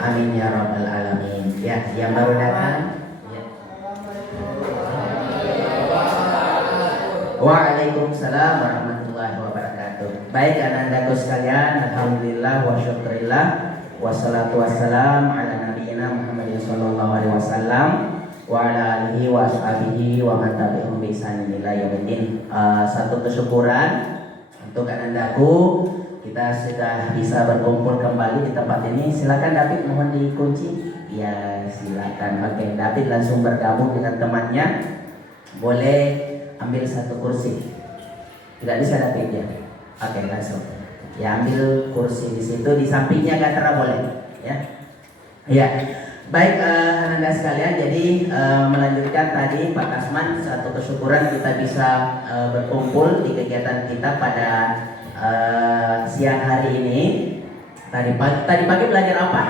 Amin ya rabbal alamin. Ya, yang baru datang. Ya. Waalaikumsalam warahmatullahi wabarakatuh. Baik anak-anakku sekalian, alhamdulillah wa syukurillah wassalatu wassalam ala nabiyina Muhammadin sallallahu alaihi wasallam wa ala alihi wa ashabihi wa man tabi'ahum bi ihsanin ila yaumiddin. Satu kesyukuran untuk anak-anakku, kita sudah bisa berkumpul kembali di tempat ini. Silakan David, mohon dikunci. Ya, silakan. Oke, David langsung bergabung dengan temannya. Boleh ambil satu kursi. Tidak bisa David ya? Oke, langsung. Ya, ambil kursi di situ, di sampingnya Gatra boleh. Ya. Ya. Baik anak-anak sekalian, jadi melanjutkan tadi Pak Kasman, satu kesyukuran kita bisa berkumpul di kegiatan kita pada siang hari ini. Tadi pagi belajar apa?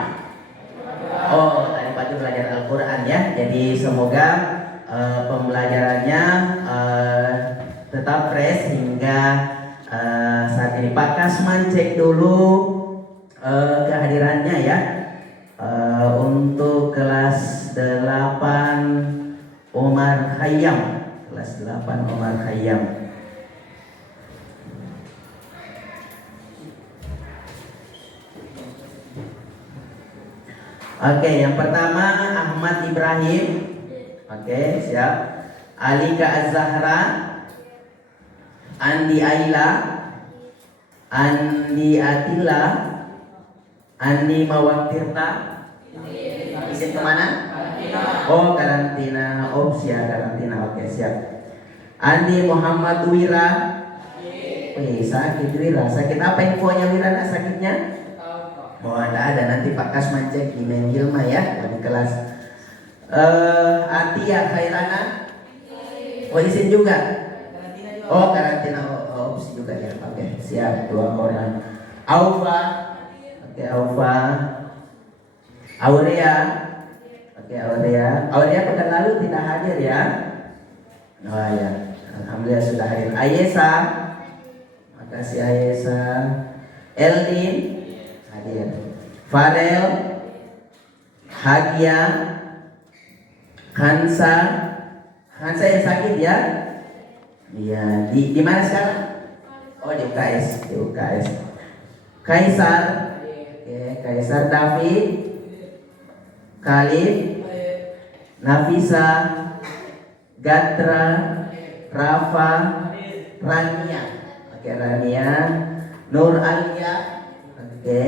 Oh, tadi pagi belajar Al-Quran ya. Jadi semoga pembelajarannya tetap fresh hingga saat ini. Pak Kasman cek dulu kehadirannya ya. Untuk kelas 8 Omar Khayyam. Kelas 8 Omar Khayyam. Oke, yang pertama Ahmad Ibrahim. Oke, siap. Alika Az-Zahra, Andi Aila, Andi Atila, Andi Mawaktirta. Izin kemana? Oh, karantina. Oh, siap, karantina. Oke, siap. Andi Muhammad Wira. Sakit Wira. Sakit apa infonya Wira? Sakitnya? Oh, ada. Nanti Pak Kasman cek di Menggilma ya, di kelas. Atia Khairana. Oh, izin juga. Oh, karantina. Oh, opsi juga ya. Oke, siap. 2 orang. Aufa. Oke, Aufa. Aurea. Oke, Aurea pekan lalu tidak hadir ya. Oh ya, alhamdulillah sudah hadir. Ayesa. Makasih Ayesa. Eldin hadir. Fadel, Hagia, Hansa yang sakit ya. Iya, di mana sekarang? Oh, di UKS. Kaisar. Oke, Kaisar. David, Khalid, Nafisa, Gatra, Rafa, Rania. Oke, Rania, Nur Alia, oke,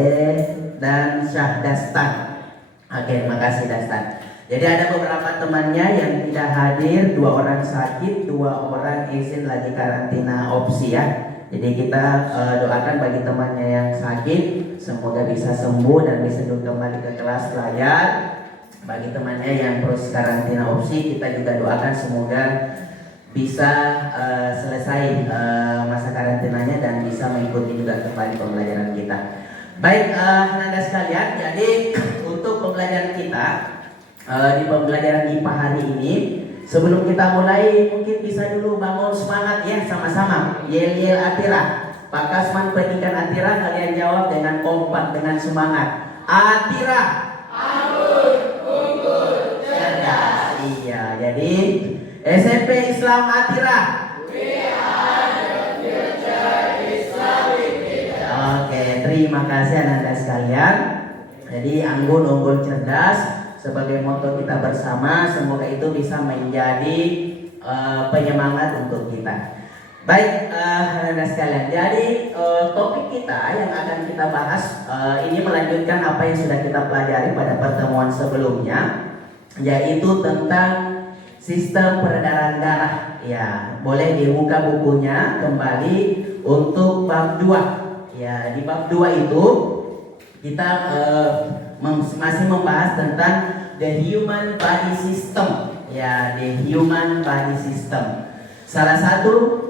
dan Syahdastan. Oke, makasih Dastan. Jadi ada beberapa temannya yang tidak hadir, 2 orang sakit, 2 orang izin lagi karantina opsi ya. Jadi kita doakan bagi temannya yang sakit, semoga bisa sembuh dan bisa kembali ke kelas belajar. Bagi temannya yang terus karantina opsi, kita juga doakan semoga bisa selesai masa karantinanya dan bisa mengikuti juga kembali pembelajaran kita. Baik anak-anak sekalian, jadi untuk pembelajaran kita di pembelajaran IPA hari ini, sebelum kita mulai mungkin bisa dulu bangun semangat ya sama-sama. Yel-yel Atira. Pak Kasman pendidikan Atira, kalian jawab dengan kompak, dengan semangat. Atira. Iya, jadi SMP Islam Atira. Oke, terima kasih anak-anak sekalian. Jadi anggun, unggul, cerdas sebagai moto kita bersama. Semoga itu bisa menjadi penyemangat untuk kita. Baik anak-anak sekalian. Jadi topik kita yang akan kita bahas ini melanjutkan apa yang sudah kita pelajari pada pertemuan sebelumnya, yaitu tentang sistem peredaran darah. Ya, boleh dibuka bukunya kembali untuk bab 2. Ya, di bab 2 itu kita masih membahas tentang the human body system. Ya, the human body system. Salah satu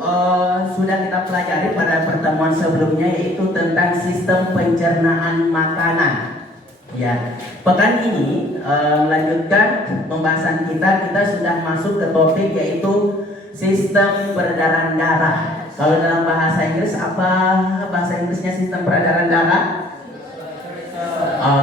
sudah kita pelajari pada pertemuan sebelumnya, yaitu tentang sistem pencernaan makanan. Ya, pekan ini melanjutkan pembahasan kita sudah masuk ke topik yaitu sistem peredaran darah. Kalau dalam bahasa Inggris, apa bahasa Inggrisnya sistem peredaran darah?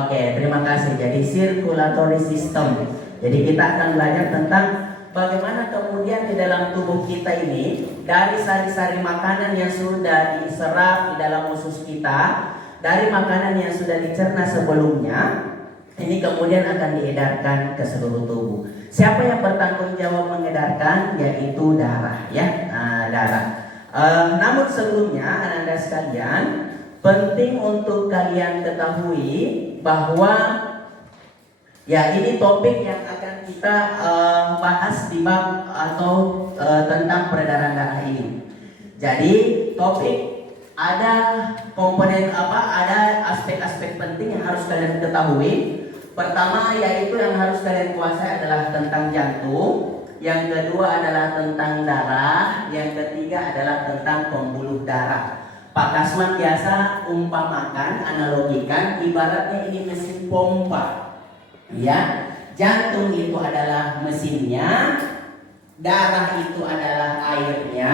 Oke, terima kasih. Jadi circulatory system. Jadi kita akan belajar tentang bagaimana kemudian di dalam tubuh kita ini, dari sari-sari makanan yang sudah diserap di dalam usus kita, dari makanan yang sudah dicerna sebelumnya, ini kemudian akan diedarkan ke seluruh tubuh. Siapa yang bertanggung jawab mengedarkan? Yaitu darah, ya, darah. Namun sebelumnya, Anda sekalian, penting untuk kalian ketahui bahwa ya, ini topik yang akan kita bahas di bab atau tentang peredaran darah ini. Jadi topik ada komponen ada aspek-aspek penting yang harus kalian ketahui. Pertama, yaitu yang harus kalian kuasai adalah tentang jantung. Yang kedua adalah tentang darah. Yang ketiga adalah tentang pembuluh darah. Pak Kasman biasa umpamakan, analogikan, ibaratnya ini mesin pompa. Ya, jantung itu adalah mesinnya, darah itu adalah airnya,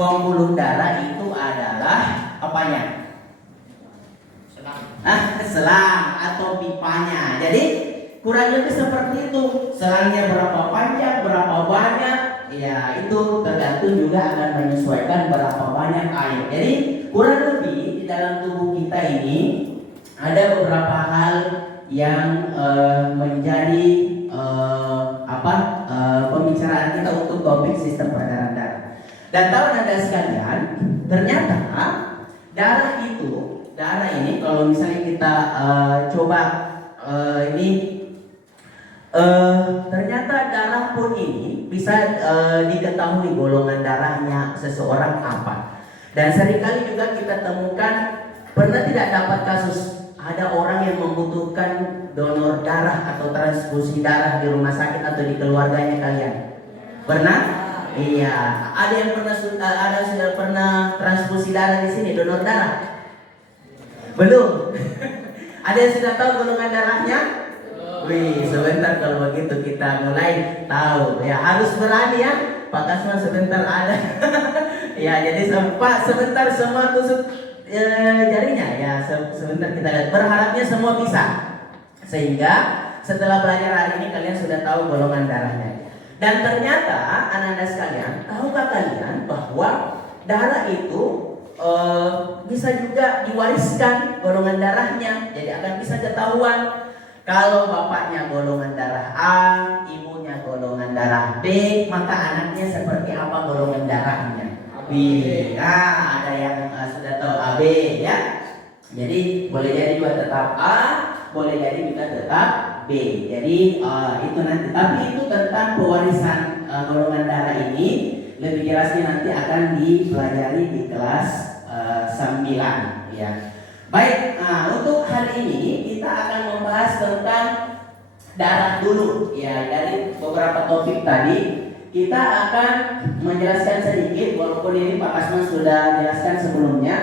pembuluh darah itu adalah apanya? Selang atau pipanya. Jadi kurang lebih seperti itu. Selangnya berapa panjang, berapa banyak, ya itu tergantung juga akan menyesuaikan berapa banyak air. Jadi kurang lebih di dalam tubuh kita ini ada beberapa hal yang menjadi pembicaraan kita untuk topik sistem peredaran darah. Dan tahu Anda sekalian, ternyata darah ini kalau misalnya kita coba ternyata darah pun ini bisa diketahui golongan darahnya seseorang apa. Dan seringkali juga kita temukan, pernah tidak dapat kasus ada orang yang membutuhkan donor darah atau transfusi darah di rumah sakit atau di keluarganya kalian? Pernah? Iya. Ada yang sudah pernah transfusi darah di sini, donor darah? Belum. Ada yang sudah tahu golongan darahnya? Wih, sebentar kalau begitu kita mulai tahu. Ya, harus berani ya. Pak Kasman sebentar ada. Ya, jadi Pak sebentar semua tusuk jarinya ya, sebentar kita lihat. Berharapnya semua bisa, sehingga setelah belajar hari ini kalian sudah tahu golongan darahnya. Dan ternyata anak-anak sekalian, tahukah kalian bahwa darah itu bisa juga diwariskan golongan darahnya. Jadi akan bisa ketahuan kalau bapaknya golongan darah A, ibunya golongan darah B, maka anaknya seperti apa golongan darahnya? B. Ada yang sudah tahu AB ya. Jadi boleh jadi juga tetap A, boleh jadi juga tetap B. Jadi itu nanti. Tapi itu tentang pewarisan golongan darah ini lebih jelasnya nanti akan dipelajari di kelas 9 ya. Baik, untuk hari ini kita akan membahas tentang darah dulu ya. Dari beberapa topik tadi kita akan menjelaskan sedikit, walaupun ini Pak Kasman sudah jelaskan sebelumnya,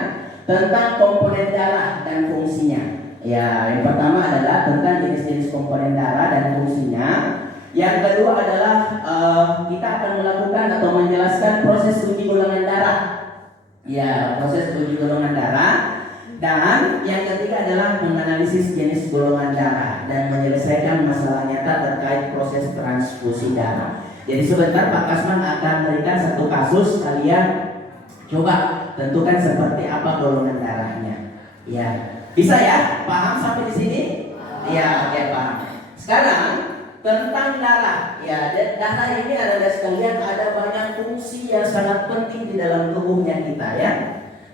tentang komponen darah dan fungsinya. Ya, yang pertama adalah tentang jenis-jenis komponen darah dan fungsinya. Yang kedua adalah kita akan melakukan atau menjelaskan proses uji golongan darah. Ya, proses uji golongan darah. Dan yang ketiga adalah menganalisis jenis golongan darah dan menyelesaikan masalah nyata terkait proses transfusi darah. Jadi sebentar Pak Kasman akan berikan satu kasus, kalian coba tentukan seperti apa golongan darahnya. Ya, bisa ya? Paham sampai di sini? Ya, oke, paham. Sekarang tentang darah. Ya, darah ini adalah sekalian ada banyak fungsi yang sangat penting di dalam tubuhnya kita ya.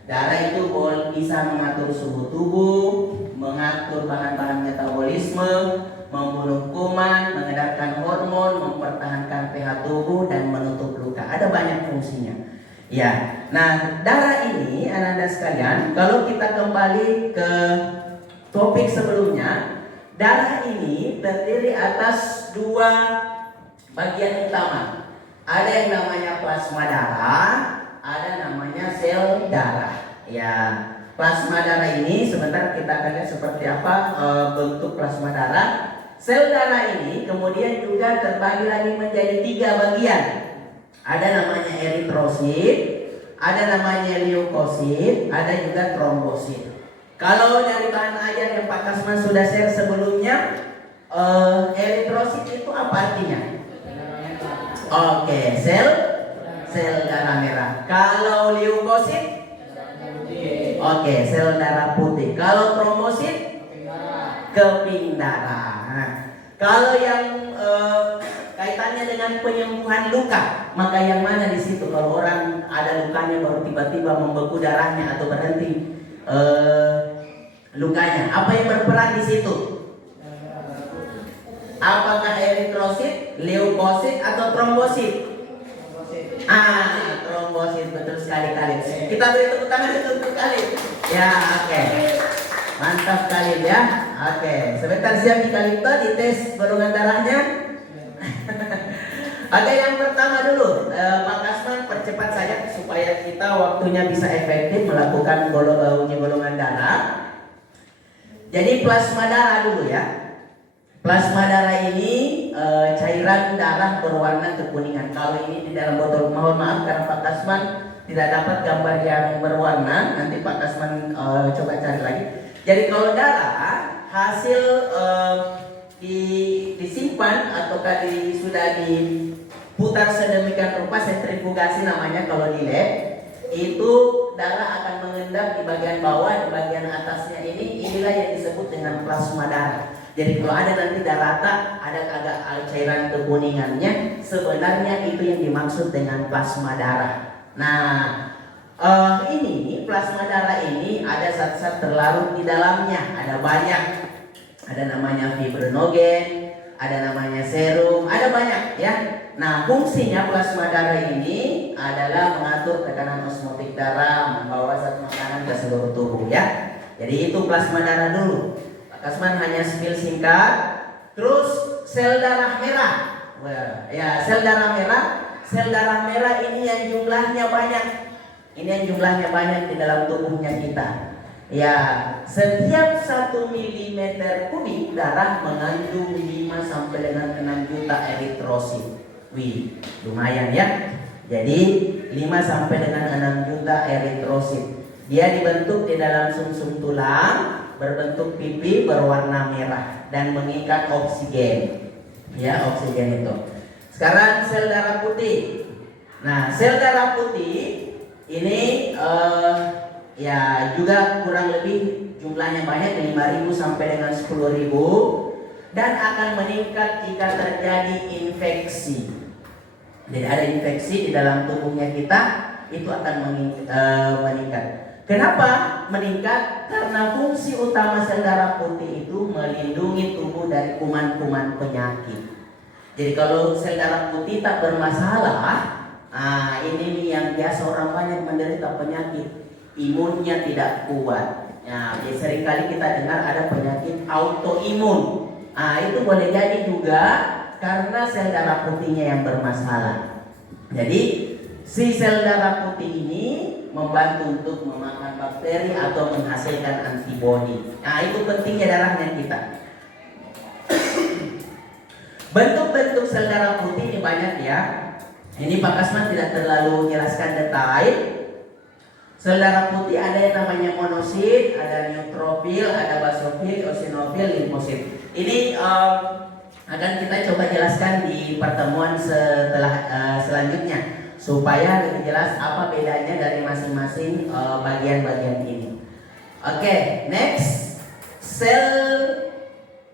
Darah itu bisa mengatur suhu tubuh, mengatur bahan-bahan metabolisme, membunuh kuman, mengedarkan hormon, mempertahankan pH tubuh, dan menutup luka. Ada banyak fungsinya. Ya, nah darah ini anak-anak sekalian, kalau kita kembali ke topik sebelumnya, darah ini terdiri atas dua bagian utama. Ada yang namanya plasma darah, ada namanya sel darah. Ya, plasma darah ini sebentar kita akan lihat seperti apa bentuk plasma darah. Sel darah ini kemudian juga terbagi lagi menjadi 3 bagian. Ada namanya eritrosit, ada namanya leukosit, ada juga trombosit. Kalau dari bahan ajar yang Pak Kasman sudah share sebelumnya, eritrosit itu apa artinya? Oke, sel darah merah. Kalau leukosit, oke, sel darah putih. Kalau trombosit, keping darah. Nah, kalau yang kaitannya dengan penyembuhan luka, maka yang mana di situ? Kalau orang ada lukanya baru tiba-tiba membeku darahnya atau berhenti lukanya, apa yang berperan di situ? Apakah eritrosit, leukosit, atau trombosit? Trombosit, betul sekali Khalid. Kita beri tepuk tangan untuk Khalid. Ya, oke. Mantap Khalid ya. Oke, sebentar siap di Khalid dites golongan darahnya. Oke, yang pertama dulu, Pak Kasman percepat saja supaya kita waktunya bisa efektif melakukan uji golongan darah. Jadi plasma darah dulu ya. Plasma darah ini cairan darah berwarna kekuningan. Kalau ini di dalam botol, mohon maaf karena Pak Kasman tidak dapat gambar yang berwarna. Nanti Pak Kasman coba cari lagi. Jadi kalau darah hasil disimpan ataukah sudah diputar sedemikian rupa, sentrifugasi namanya kalau di lab, itu darah akan mengendap di bagian bawah, di bagian atasnya inilah yang disebut dengan plasma darah. Jadi kalau ada nanti darata, ada agak cairan kekuningannya, sebenarnya itu yang dimaksud dengan plasma darah. Nah, ini plasma darah ini ada zat-zat terlarut di dalamnya, ada banyak. Ada namanya fibrinogen, ada namanya serum, ada banyak ya. Nah, fungsinya plasma darah ini adalah mengatur tekanan osmotik darah, membawa zat makanan ke seluruh tubuh ya. Jadi itu plasma darah dulu. Pak Kasman hanya spill singkat. Terus sel darah merah. Well, ya, sel darah merah. Sel darah merah ini yang jumlahnya banyak. Ini yang jumlahnya banyak di dalam tubuhnya kita. Ya, setiap 1 mm kubik darah mengandung 5 sampai dengan 6 juta eritrosit. Wih, lumayan ya. Jadi 5 sampai dengan 6 juta eritrosit. Dia dibentuk di dalam sumsum tulang, berbentuk pipi berwarna merah dan mengikat oksigen. Ya, oksigen itu. Sekarang sel darah putih. Nah, sel darah putih ini ya juga kurang lebih jumlahnya banyak, 5.000 sampai dengan 10.000, dan akan meningkat jika terjadi infeksi. Jadi ada infeksi di dalam tubuhnya kita, itu akan meningkat. Kenapa meningkat? Karena fungsi utama sel darah putih itu melindungi tubuh dari kuman-kuman penyakit. Jadi kalau sel darah putih tak bermasalah, ini yang biasa orang banyak menderita penyakit, imunnya tidak kuat. Nah, jadi seringkali kita dengar ada penyakit autoimun. Itu boleh jadi juga karena sel darah putihnya yang bermasalah. Jadi si sel darah putih ini membantu untuk memakan bakteri atau menghasilkan antibodi. Nah, itu pentingnya darahnya kita. Bentuk-bentuk sel darah putih ini banyak ya. Ini Pak Kasman tidak terlalu jelaskan detail. Sel darah putih ada yang namanya monosit, ada neutrofil, ada basofil, eosinofil, limfosit. Ini akan kita coba jelaskan di pertemuan selanjutnya supaya lebih jelas apa bedanya dari masing-masing bagian-bagian ini. Oke, next, sel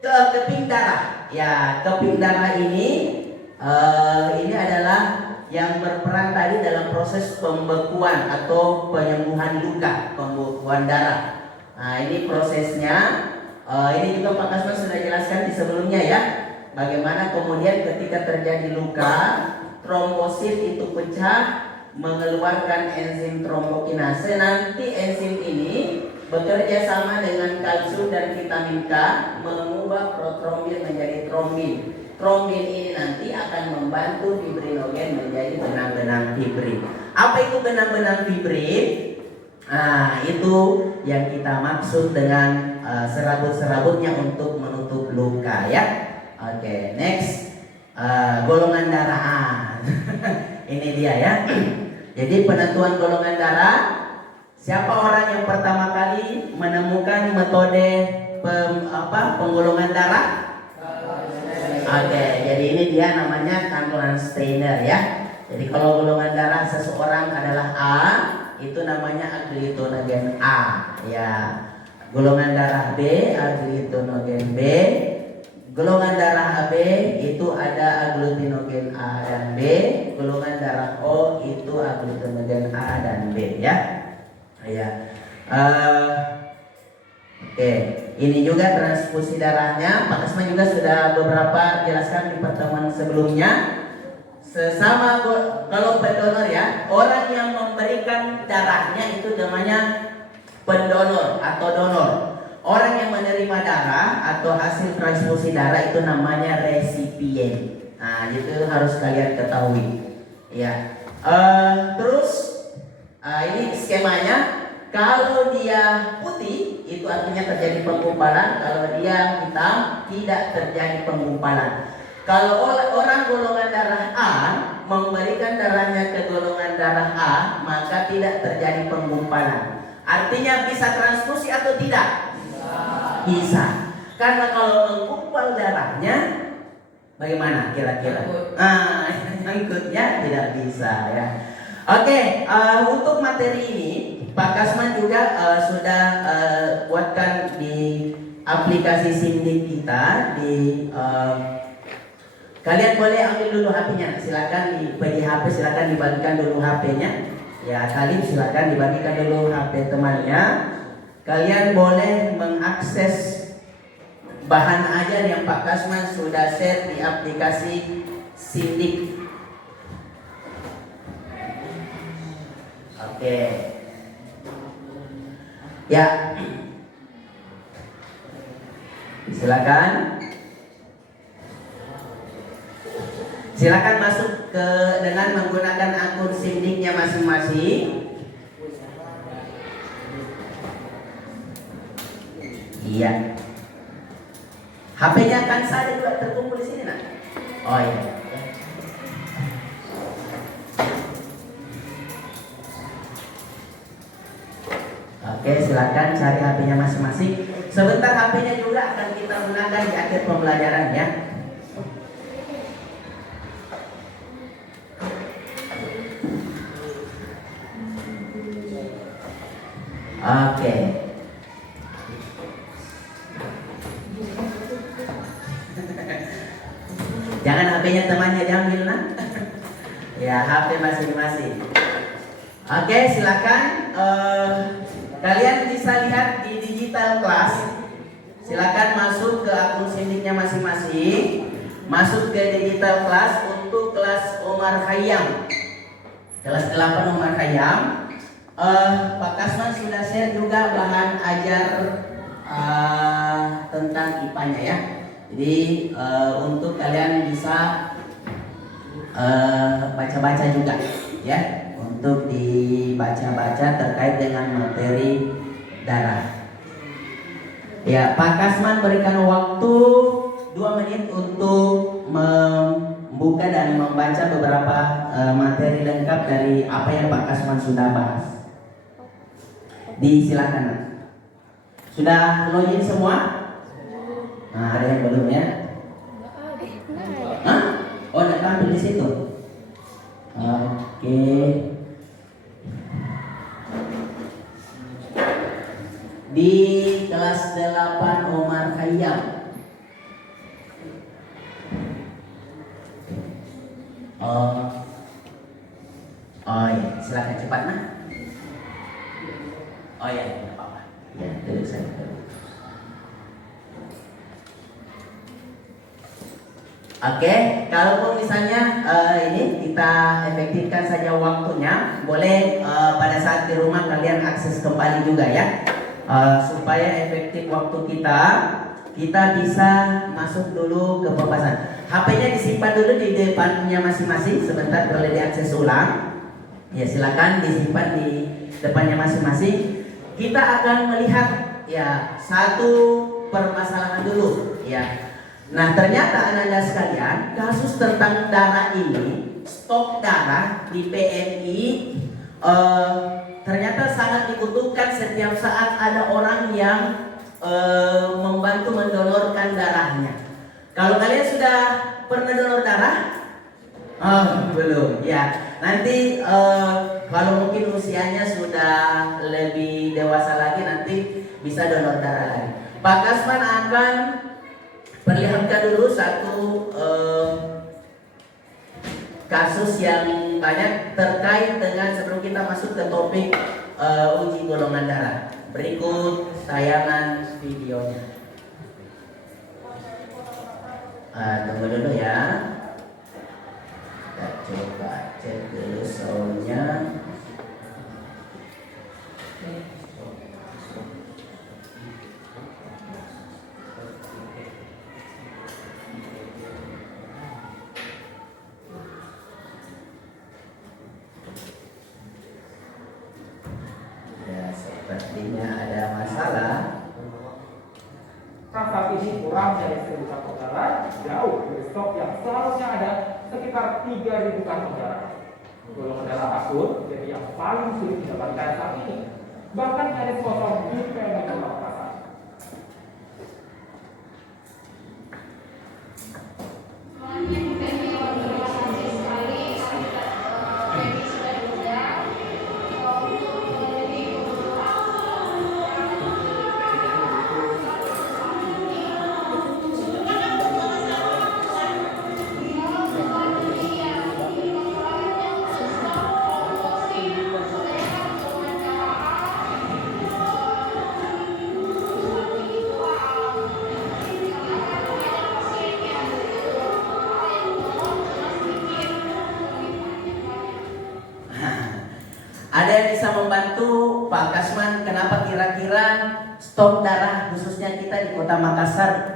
keping darah. Ya, keping darah ini adalah yang berperan tadi dalam proses pembekuan atau penyembuhan luka, pembekuan darah. Nah, ini prosesnya. Ini juga Pak Kasman sudah jelaskan di sebelumnya ya. Bagaimana kemudian ketika terjadi luka, trombosit itu pecah, mengeluarkan enzim trombokinase. Nanti enzim ini bekerja sama dengan kalsium dan vitamin K mengubah protrombin menjadi trombin. Trombin ini nanti akan membantu fibrinogen menjadi benang-benang fibrin. Apa itu benang-benang fibrin? Nah, itu yang kita maksud dengan serabut-serabutnya untuk menutup luka ya. Oke, next. Golongan darah A. Ini dia ya. Jadi penentuan golongan darah, siapa orang yang pertama kali menemukan metode penggolongan darah? Oke, jadi ini dia namanya Kaplan-Steiner ya. Jadi kalau golongan darah seseorang adalah A, itu namanya aglutinogen A ya. Golongan darah B aglutinogen B. Golongan darah AB itu ada aglutinogen A dan B. Golongan darah O itu aglutinogen A dan B ya. Ya. Oke, ini juga transfusi darahnya. Pak Kasman juga sudah beberapa jelaskan di pertemuan sebelumnya. Sesama kalau pendonor ya, orang yang memberikan darahnya itu namanya pendonor atau donor. Orang yang menerima darah atau hasil transfusi darah itu namanya resipien. Nah, itu harus kalian ketahui. Ya. Terus ini skemanya. Kalau dia putih, itu artinya terjadi penggumpalan. Kalau dia hitam, tidak terjadi penggumpalan. Kalau orang golongan darah A memberikan darahnya ke golongan darah A, maka tidak terjadi penggumpalan. Artinya bisa transfusi atau tidak? Bisa. Karena kalau menggumpal darahnya, bagaimana kira-kira? Nyangkutnya tidak bisa ya. Oke, untuk materi ini Pak Kasman juga sudah buatkan di aplikasi Sindik kita di kalian boleh ambil dulu HP-nya. Silakan di HP, silakan dibagikan dulu HP-nya. Ya, kalian silakan dibagikan dulu HP temannya. Kalian boleh mengakses bahan ajar yang Pak Kasman sudah share di aplikasi Sindik. Oke. Ya. Silakan. Silakan masuk ke dengan menggunakan akun Sindiknya masing-masing. Iya. HP-nya kan saya juga terkumpul di sini, nak. Oh iya. Oke, silakan cari HP-nya masing-masing. Sebentar HP-nya juga akan kita gunakan di akhir pembelajaran ya. Oke. Jangan HP-nya temannya diambil, nak. Ya, HP masing-masing. Oke, silakan. Kalian bisa lihat di digital class. Silakan masuk ke akun Sindiknya masing-masing. Masuk ke digital class untuk kelas Omar Khayyam. Kelas 8 Omar Khayyam. Pak Kasman sudah share juga bahan ajar tentang IPA-nya ya. Jadi untuk kalian bisa baca-baca juga ya, untuk dibaca-baca terkait dengan materi darah. Ya, Pak Kasman berikan waktu 2 menit untuk membuka dan membaca beberapa materi lengkap dari apa yang Pak Kasman sudah bahas. Disilakan. Sudah login semua? Nah, ada yang belum ya? Hah? Oh, ada tampil di situ. Oke. Di kelas 8 Omar Khayyam. Oh ya, silakan cepat nah. Oh ya, tidak apa-apa. Ya, duduk saya. Oke, kalau misalnya ini kita efektifkan saja waktunya, boleh pada saat di rumah kalian akses kembali juga ya. supaya efektif waktu kita bisa masuk dulu ke pembahasan. HP-nya disimpan dulu di depannya masing-masing, sebentar boleh diakses ulang. Ya silakan disimpan di depannya masing-masing. Kita akan melihat ya satu permasalahan dulu ya. Nah ternyata Anda sekalian, kasus tentang darah ini, stok darah di PMI ternyata sangat dibutuhkan setiap saat ada orang yang membantu mendonorkan darahnya. Kalau kalian sudah pernah donor darah? Oh, belum ya. Nanti kalau mungkin usianya sudah lebih dewasa lagi, nanti bisa donor darah lagi. Pak Kasman akan perlihatkan dulu satu kasus yang banyak terkait dengan, sebelum kita masuk ke topik uji golongan darah. Berikut tayangan videonya. Tunggu dulu ya. Kita coba cek dulu soundnya. Sepertinya ada masalah. Saat ini kurang dari 1.000 kantong darah, jauh dari stok yang seharusnya ada sekitar 3.000 kantong darah. Golongan darah akut jadi yang paling sulit didapatkan saat ini. Bahkan nyaris kosong di PMI Pamekasan. Ada yang bisa membantu Pak Kasman, kenapa kira-kira stok darah khususnya kita di Kota Makassar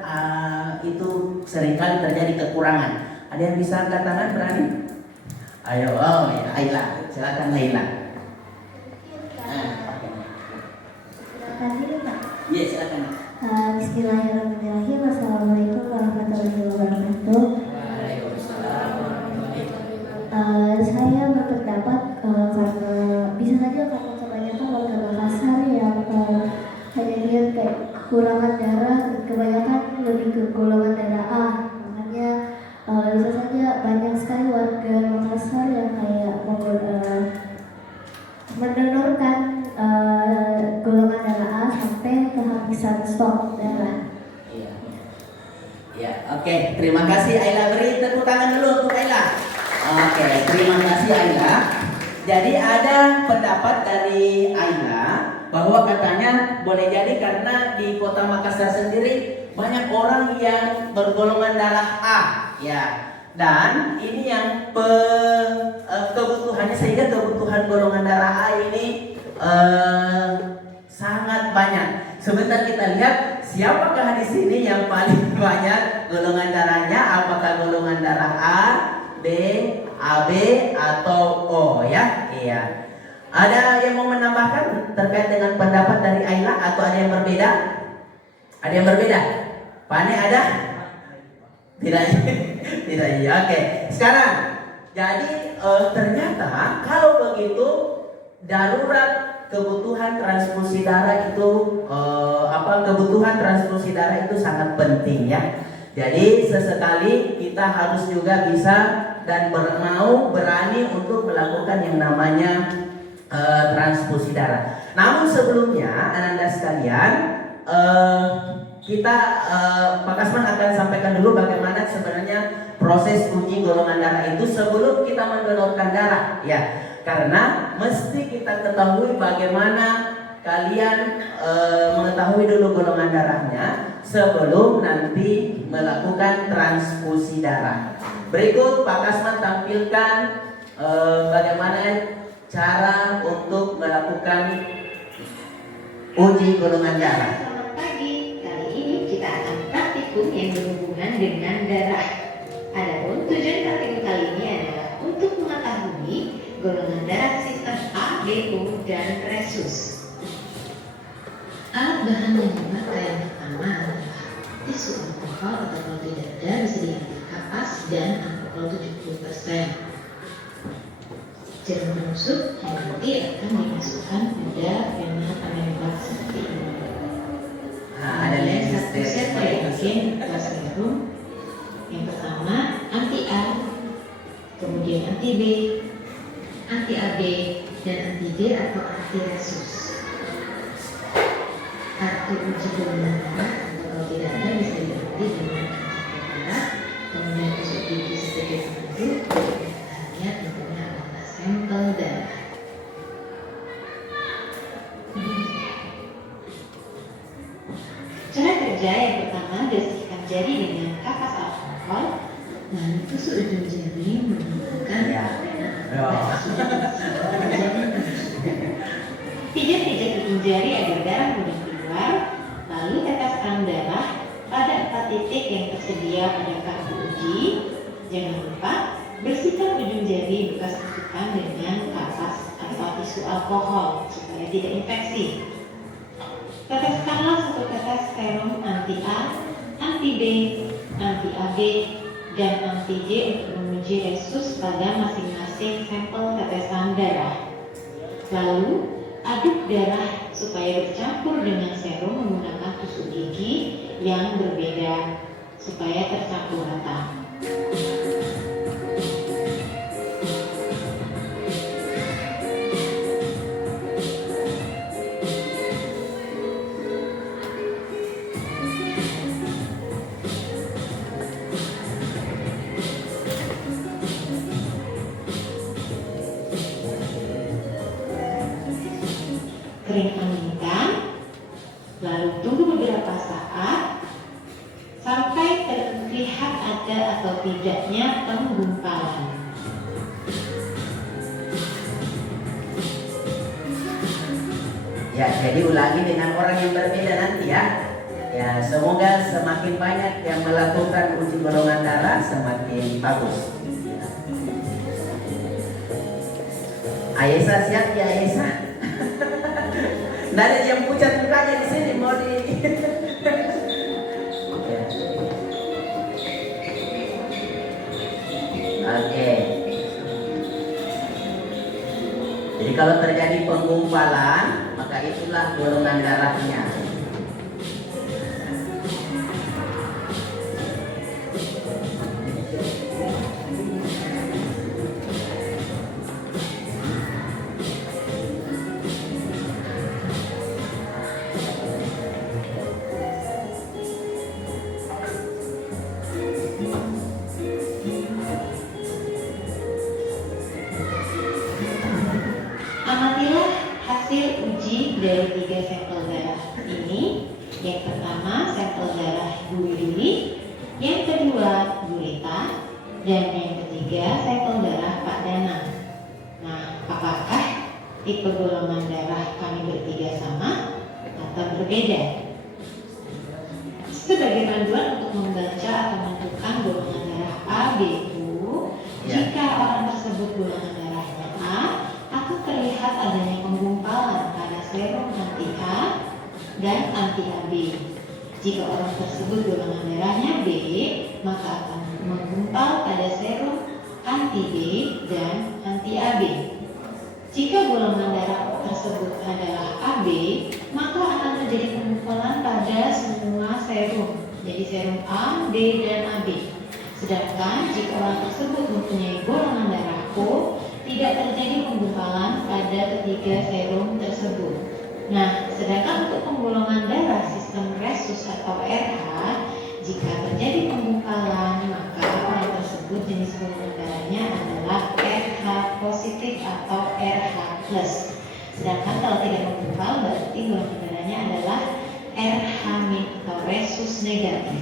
itu seringkali terjadi kekurangan? Ada yang bisa angkat tangan, berani? Ayo, oh ya, Ayla, silakan Ayla. Iya, silakan. Bismillahirrahmanirrahim. Assalamualaikum warahmatullahi wabarakatuh. Saya berpendapat karena bisa saja karena kebanyakan warga Makassar yang hanya lihat kayak kekurangan darah, kebanyakan lebih ke golongan darah A. Makanya bisa saja banyak sekali warga Makassar yang kayak mendonorkan golongan darah A sampai kehabisan stok darah. Iya. Ya, oke. Terima kasih Ayla, beri tepuk tangan dulu untuk Ayla. Oke, terima kasih Ayla. Jadi ada pendapat dari Ayla bahwa katanya boleh jadi karena di Kota Makassar sendiri banyak orang yang bergolongan darah A, ya. Dan ini yang kebutuhannya, sehingga kebutuhan golongan darah A ini sangat banyak. Sebentar kita lihat siapakah di sini yang paling banyak golongan darahnya, apakah golongan darah A, B, AB atau O ya? Iya. Ada yang mau menambahkan terkait dengan pendapat dari Ayla atau ada yang berbeda? Ada yang berbeda? Pane ada? Tidak. Tidak. Oke. Sekarang jadi ternyata kalau begitu darurat kebutuhan transfusi darah itu kebutuhan transfusi darah itu sangat penting ya. Jadi sesekali kita harus juga bisa dan mau berani untuk melakukan yang namanya transfusi darah. Namun sebelumnya Anda sekalian, kita Pak Kasman akan sampaikan dulu bagaimana sebenarnya proses uji golongan darah itu sebelum kita mendonorkan darah ya. Karena mesti kita ketahui bagaimana kalian mengetahui dulu golongan darahnya sebelum nanti melakukan transfusi darah. Berikut Pak Kasman tampilkan bagaimana cara untuk melakukan Uji golongan darah. Selamat pagi. Kali ini kita akan praktikum yang berhubungan dengan darah. Adapun tujuan praktikum kali ini adalah untuk mengetahui golongan darah sistem A, B, O, dan resus. Alat bahan yang dipakai yang pertama adalah tisu alkohol atau kalau tidak ada bisa diganti kapas dan alkohol 70%. Jarum penusuk yang nanti akan dimasukkan pada pena penembak seperti ini. Ada Satu set reagen plus serum. Yang pertama anti A, kemudian anti B, anti AB, dan anti D atau anti resus. Kartu uji golongan darah atau kalau tidak ada bisa diganti dengan kartu darah, kemudian tusuk gigi sebagai penentu. Kita lihat tentunya adalah sampel darah. Cara kerja yang pertama, bersihkan jari dengan kapas alkohol, lalu tusuk ujung jari menggunakan Ya. pena Oh. atau sudah bersih. Pijat-pijat ujung jari agar darah mudah keluar, lalu teteskan darah pada 4 titik yang tersedia pada kartu uji. Jangan lupa bersihkan ujung jari bekas tusukan dengan kapas atau tisu alkohol supaya tidak infeksi. Teteskanlah 1 tetes serum anti A, anti B, anti AB, dan anti D untuk menguji resus pada masing-masing sampel tetesan darah. Lalu aduk darah supaya bercampur dengan serum menggunakan tusuk gigi yang berbeda supaya tercampur rata. Kering aminkan, lalu tunggu beberapa saat sampai terlihat ada atau tidaknya penggumpalan. Ya, jadi ulangi dengan orang yang berbeda nanti ya. Ya, semoga semakin banyak yang melakukan uji golongan darah semakin bagus. Aisyah siap ya Aisyah. Nggak ada yang pucat mukanya di sini mau di. Oke. Jadi kalau terjadi penggumpalan, maka itulah golongan darahnya. Amatilah hasil uji dari 3 sampel darah ini. Yang pertama sampel darah Bu Yuli, yang kedua Bu Rita, dan yang ketiga sampel darah Pak Danang. Nah, apakah tipe golongan darah kami bertiga sama atau berbeda? Sebagai panduan untuk membaca atau menentukan golongan darah A, B, U, jika orang tersebut golongan darahnya A, akan terlihat adanya penggumpalan pada serum anti A dan anti AB. Jika orang tersebut golongan darahnya B, maka akan menggumpal pada serum anti B dan anti AB. Jika golongan darah tersebut adalah AB, maka akan terjadi penggumpalan pada semua serum. Jadi serum A, B, dan AB. Sedangkan jika orang tersebut mempunyai golongan darah O, tidak terjadi penggumpalan pada ketiga serum tersebut. Nah, sedangkan untuk penggolongan darah sistem resus atau RH, jika terjadi penggumpalan, maka orang tersebut jenis golongan darahnya adalah RH positif atau RH plus. Sedangkan kalau tidak menggumpal, berarti golongan darahnya adalah RH atau resus negatif.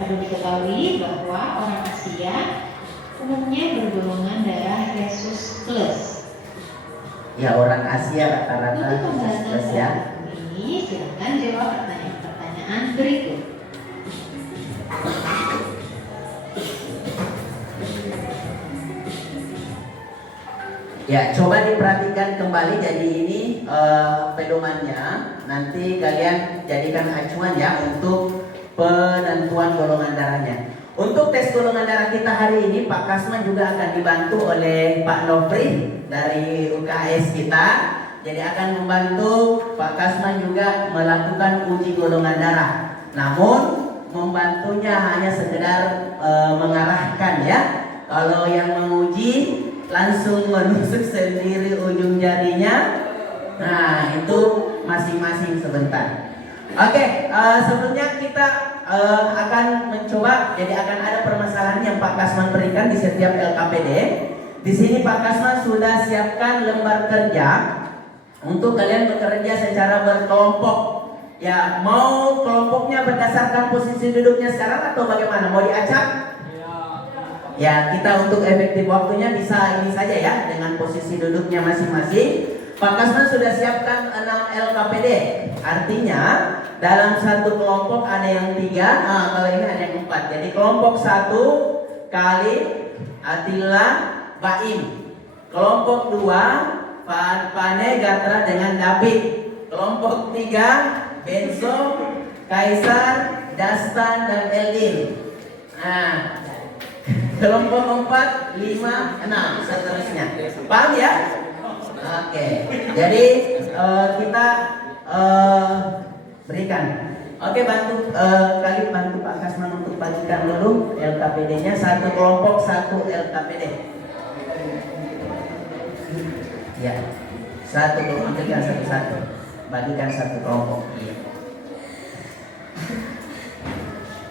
Perlu diketahui bahwa orang Asia umumnya bergolongan darah resus plus. Ya, orang Asia rata-rata Untuk pembahasan Asia. ini, silakan jawab pertanyaan-pertanyaan berikut. Ya, coba diperhatikan kembali. Jadi ini pedomannya. Nanti kalian jadikan acuan ya untuk penentuan golongan darahnya. Untuk tes golongan darah kita hari ini, Pak Kasman juga akan dibantu oleh Pak Nofri dari UKS kita. Jadi akan membantu Pak Kasman juga melakukan uji golongan darah. Namun membantunya hanya sekedar mengarahkan ya. Kalau yang menguji langsung menusuk sendiri ujung jarinya. Nah, itu masing-masing sebentar. Oke, sebelumnya kita akan mencoba. Jadi akan ada permasalahan yang Pak Kasman berikan di setiap LKPD. Di sini Pak Kasman sudah siapkan lembar kerja untuk kalian bekerja secara berkelompok. Ya, mau kelompoknya berdasarkan posisi duduknya sekarang atau bagaimana? Mau diacak? Ya, kita untuk efektif waktunya bisa ini saja ya, dengan posisi duduknya masing-masing. Pak Kasman sudah siapkan 6 LKPD. Artinya dalam satu kelompok ada yang 3, kalau ini ada yang 4. Jadi kelompok 1 Khalid, Atilla, Baim. Kelompok 2 Pane, Gatra dengan David. Kelompok 3 Benzo, Kaisar, Dastan dan Eldin. Nah, kelompok 4, 5, 6 seterusnya. Paham ya? Oke. Jadi kita berikan. Oke, bantu kali bantu Pak Kasman untuk bagikan dulu LKPD-nya. Satu kelompok 1 LKPD. Ya. Satu kelompok, ambilkan satu-satu. Bagikan satu kelompok. Iya.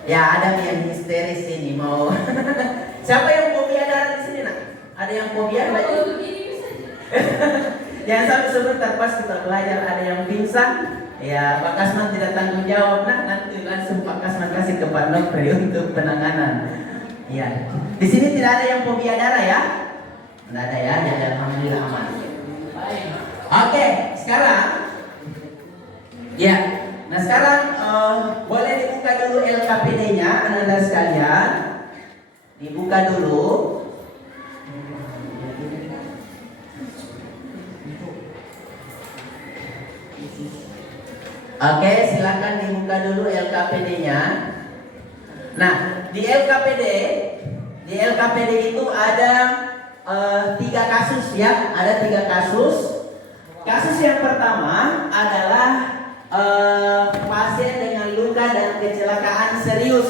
Ya, ada yang histeris ini mau. Siapa yang fobia darah di sini, nak? Ada yang fobia? Jangan sampai sebentar pas kita belajar ada yang pingsan. Ya, Pak Kasman tidak tanggung jawab. Nah, nanti langsung Pak Kasman kasih ke Pak Nopri untuk penanganan. Ya, di sini tidak ada yang fobia darah ya? Tidak ada ya? Jadi alhamdulillah aman. Oke, sekarang. Ya. Nah sekarang boleh dibuka dulu LKPD-nya Anda sekalian. Dibuka dulu. Oke, silakan dibuka dulu LKPD-nya. Nah, di LKPD itu ada 3 kasus ya, ada 3 kasus. Kasus yang pertama adalah pasien dengan luka dan kecelakaan serius.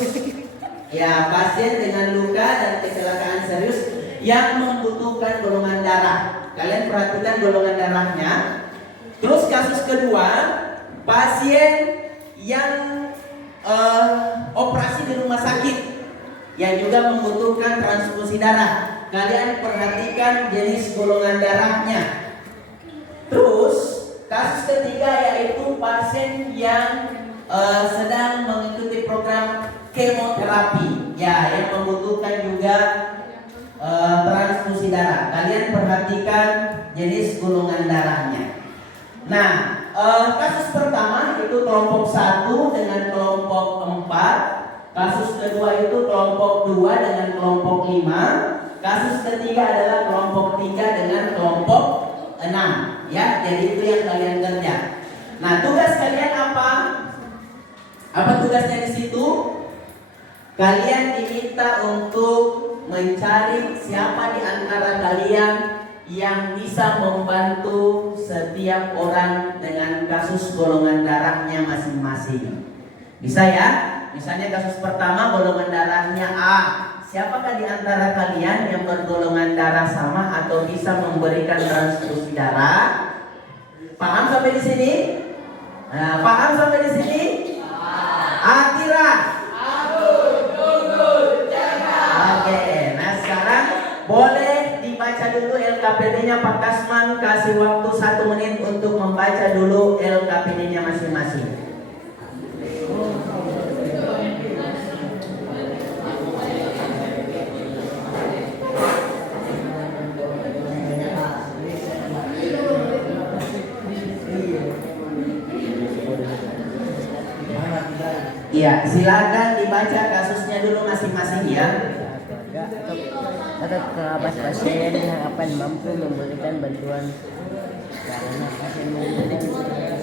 Ya, pasien dengan luka dan kecelakaan serius yang membutuhkan golongan darah. Kalian perhatikan golongan darahnya. Terus kasus kedua, pasien yang operasi di rumah sakit yang juga membutuhkan transfusi darah. Kalian perhatikan jenis golongan darahnya. Terus kasus ketiga yaitu pasien yang sedang mengikuti program kemoterapi, ya, yang membutuhkan juga transfusi darah. Kalian perhatikan jenis golongan darahnya. Nah, kasus pertama itu kelompok 1 dengan kelompok 4. Kasus kedua itu kelompok 2 dengan kelompok 5. Kasus ketiga adalah kelompok 3 dengan kelompok 6. Ya, jadi itu yang kalian kerja. Nah, tugas kalian apa? Apa tugasnya di situ? Kalian diminta untuk mencari siapa di antara kalian yang bisa membantu setiap orang dengan kasus golongan darahnya masing-masing. Bisa ya? Misalnya kasus pertama golongan darahnya A. Siapakah di antara kalian yang bergolongan darah sama atau bisa memberikan transfusi darah? Paham sampai di sini? Nah, paham sampai di sini? Akira. Oke, nah sekarang boleh dibaca dulu LKPD-nya Pak Kasman. Kasih waktu 1 menit untuk membaca dulu LKPD-nya masing-masing. Iya, silakan dibaca kasusnya dulu masing-masing ya. Atau kerabat pasien harapan mampu memberikan bantuan karena pasien membutuhkan.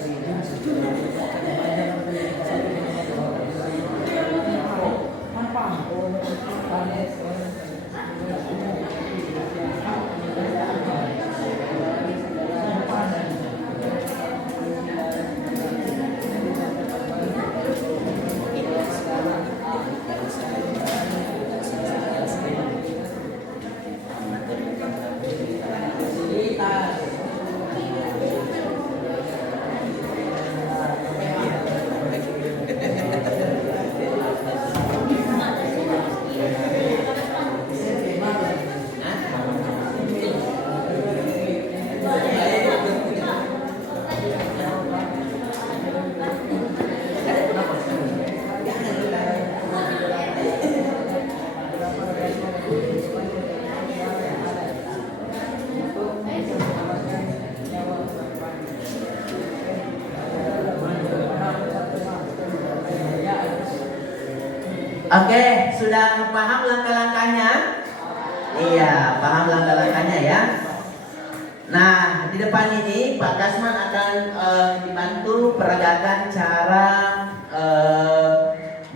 Oke, sudah paham langkah-langkahnya? Iya, paham langkah-langkahnya ya. Nah, di depan ini Pak Kasman akan dibantu peragakan cara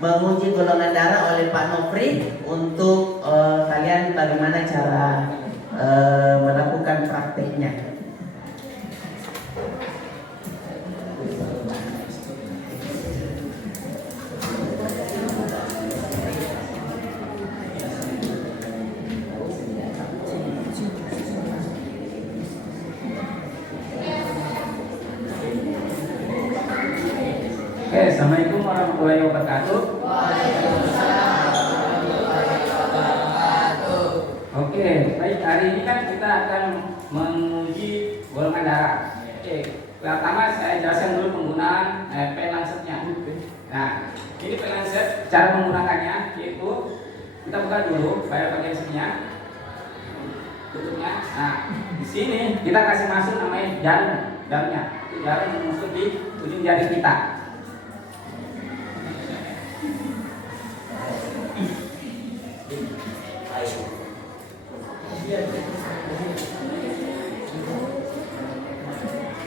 menguji golongan darah oleh Pak Nofri untuk kalian bagaimana cara melakukan prakteknya. Oke, assalamualaikum warahmatullahi wabarakatuh. Oke, baik, hari ini kan kita akan menguji golongan darah. Oke, pertama saya jelaskan dulu penggunaan pen lancetnya. Nah, ini pen lancet, cara menggunakannya yaitu kita buka dulu pada bagian sininya, tutupnya. Nah, di sini kita kasih masuk namanya jarumnya. Jarum masuk di ujung jari kita.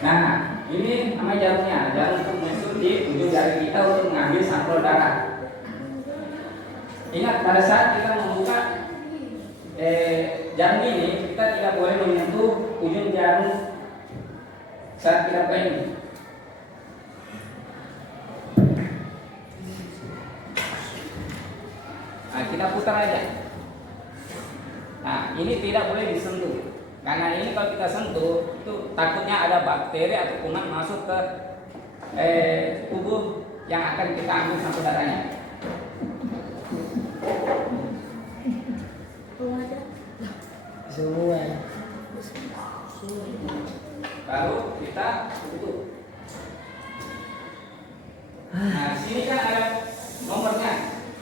Nah, ini namanya jarumnya, jarum untuk masuk di ujung jari kita untuk mengambil sampel darah. Ingat, pada saat kita membuka jarum ini, kita tidak boleh menyentuh ujung jarum saat kita buka ini. Nah, kita putar aja. Nah, ini tidak boleh disentuh. Karena ini kalau kita sentuh, itu takutnya ada bakteri atau kuman masuk ke tubuh yang akan kita ambil sampel darahnya. Semua. Baru kita tutup. Nah, sini kan ada nomornya.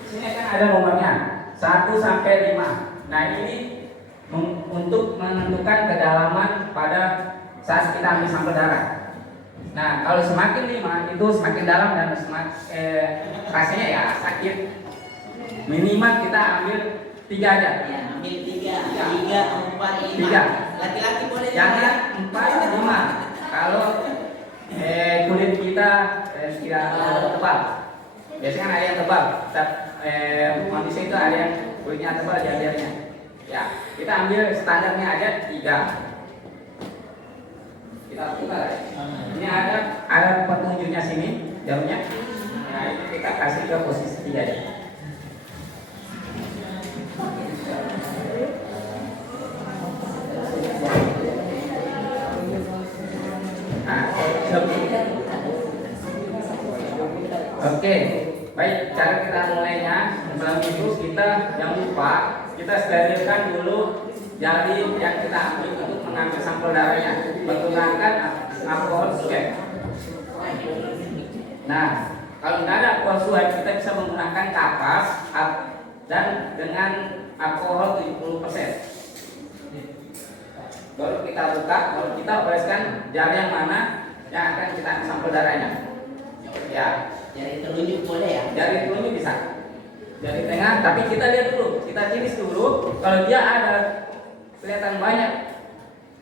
Sini kan ada nomornya 1 sampai 5. Nah, ini untuk menentukan kedalaman pada saat kita ambil sampel darah. Nah, kalau semakin 5 itu semakin dalam dan rasanya ya sakit. Minimal kita ambil 3 aja. Ya, ambil 3, 4, 5. Laki-laki boleh Jangan 4, 5. Kalau kulit kita tidak tebal. Biasanya kan ada yang tebal. Manusia itu ada yang kulitnya tebal jari-jarinya. Ya, kita ambil standarnya aja 3. Kita putar. Ini ada petunjuknya sini, jarumnya. Nah, ini kita kasih ke posisi 3 aja. Nah, oke, baik, cara kita mulainya. Sebelum itu kita jangan lupa kita sterilkan dulu jari yang kita ambil untuk mengambil sampel darahnya menggunakan alkohol swab. Nah, kalau tidak ada alkohol swab kita bisa menggunakan kapas dan dengan alkohol 70%. Baru kita buka, baru kita oleskan jari yang mana yang akan kita ambil sampel darahnya. Ya, Jari telunjuk boleh ya? jari telunjuk bisa. Jari tengah, tapi kita lihat dulu, kita tiris dulu. Kalau dia ada kelihatan banyak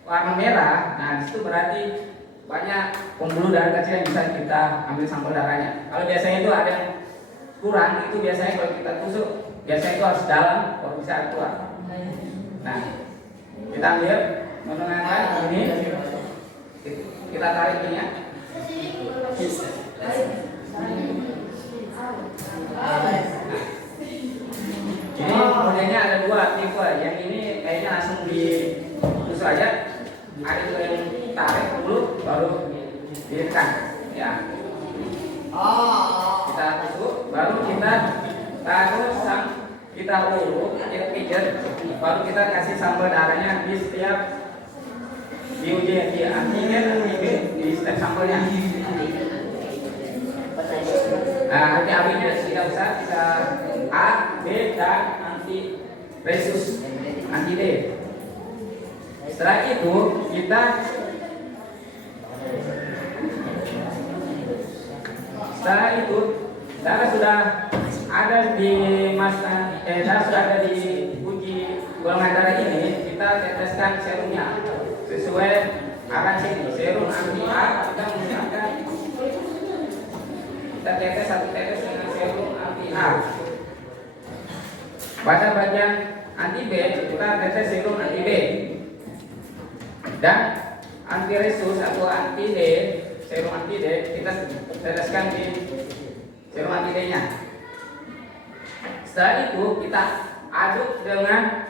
warna merah, nah itu berarti banyak pembuluh darah kecil yang bisa kita ambil sampel darahnya. Kalau biasanya itu ada yang kurang, itu biasanya kalau kita tusuk, biasanya itu harus dalam, baru bisa keluar. Nah, kita ambil menggunakan ini, kita tarik ini ya. Ini modelnya ada dua tipe. Yang ini kayaknya langsung ditusuk aja. Ada juga yang tarik dulu baru ditekan. Ya. Kita tusuk, baru kita taruh kita urut, kita pijat, baru kita kasih sambal darahnya di setiap diuji di antigen di setiap sampelnya. Nah, nanti AB-nya tidak usah, bisa A, B, dan anti resus, anti D. Setelah itu kita darah sudah ada di darah sudah ada di uji golongan darah ini, kita teteskan serumnya sesuai arahan sini. Serum anti A kita menggunakan, kita tetes satu tetes dengan serum anti A. Pada bagian anti B kita tetes serum anti B, dan anti resus atau anti D, serum anti D kita teteskan di serum anti D-nya. Setelah itu kita aduk dengan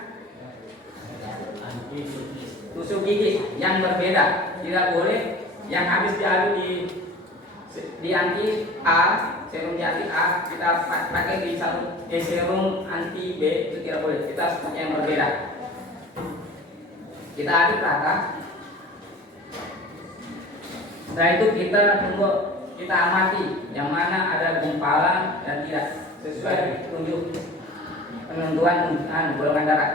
tusuk gigi yang berbeda. Tidak boleh yang habis diaduk di anti A, serum di anti A kita pakai di serum anti B, itu tidak boleh. Kita harus pakai yang berbeda. Kita aduk rata. Setelah itu kita tunggu, kita amati yang mana ada gumpalan dan tidak sesuai petunjuk penentuan golongan darah.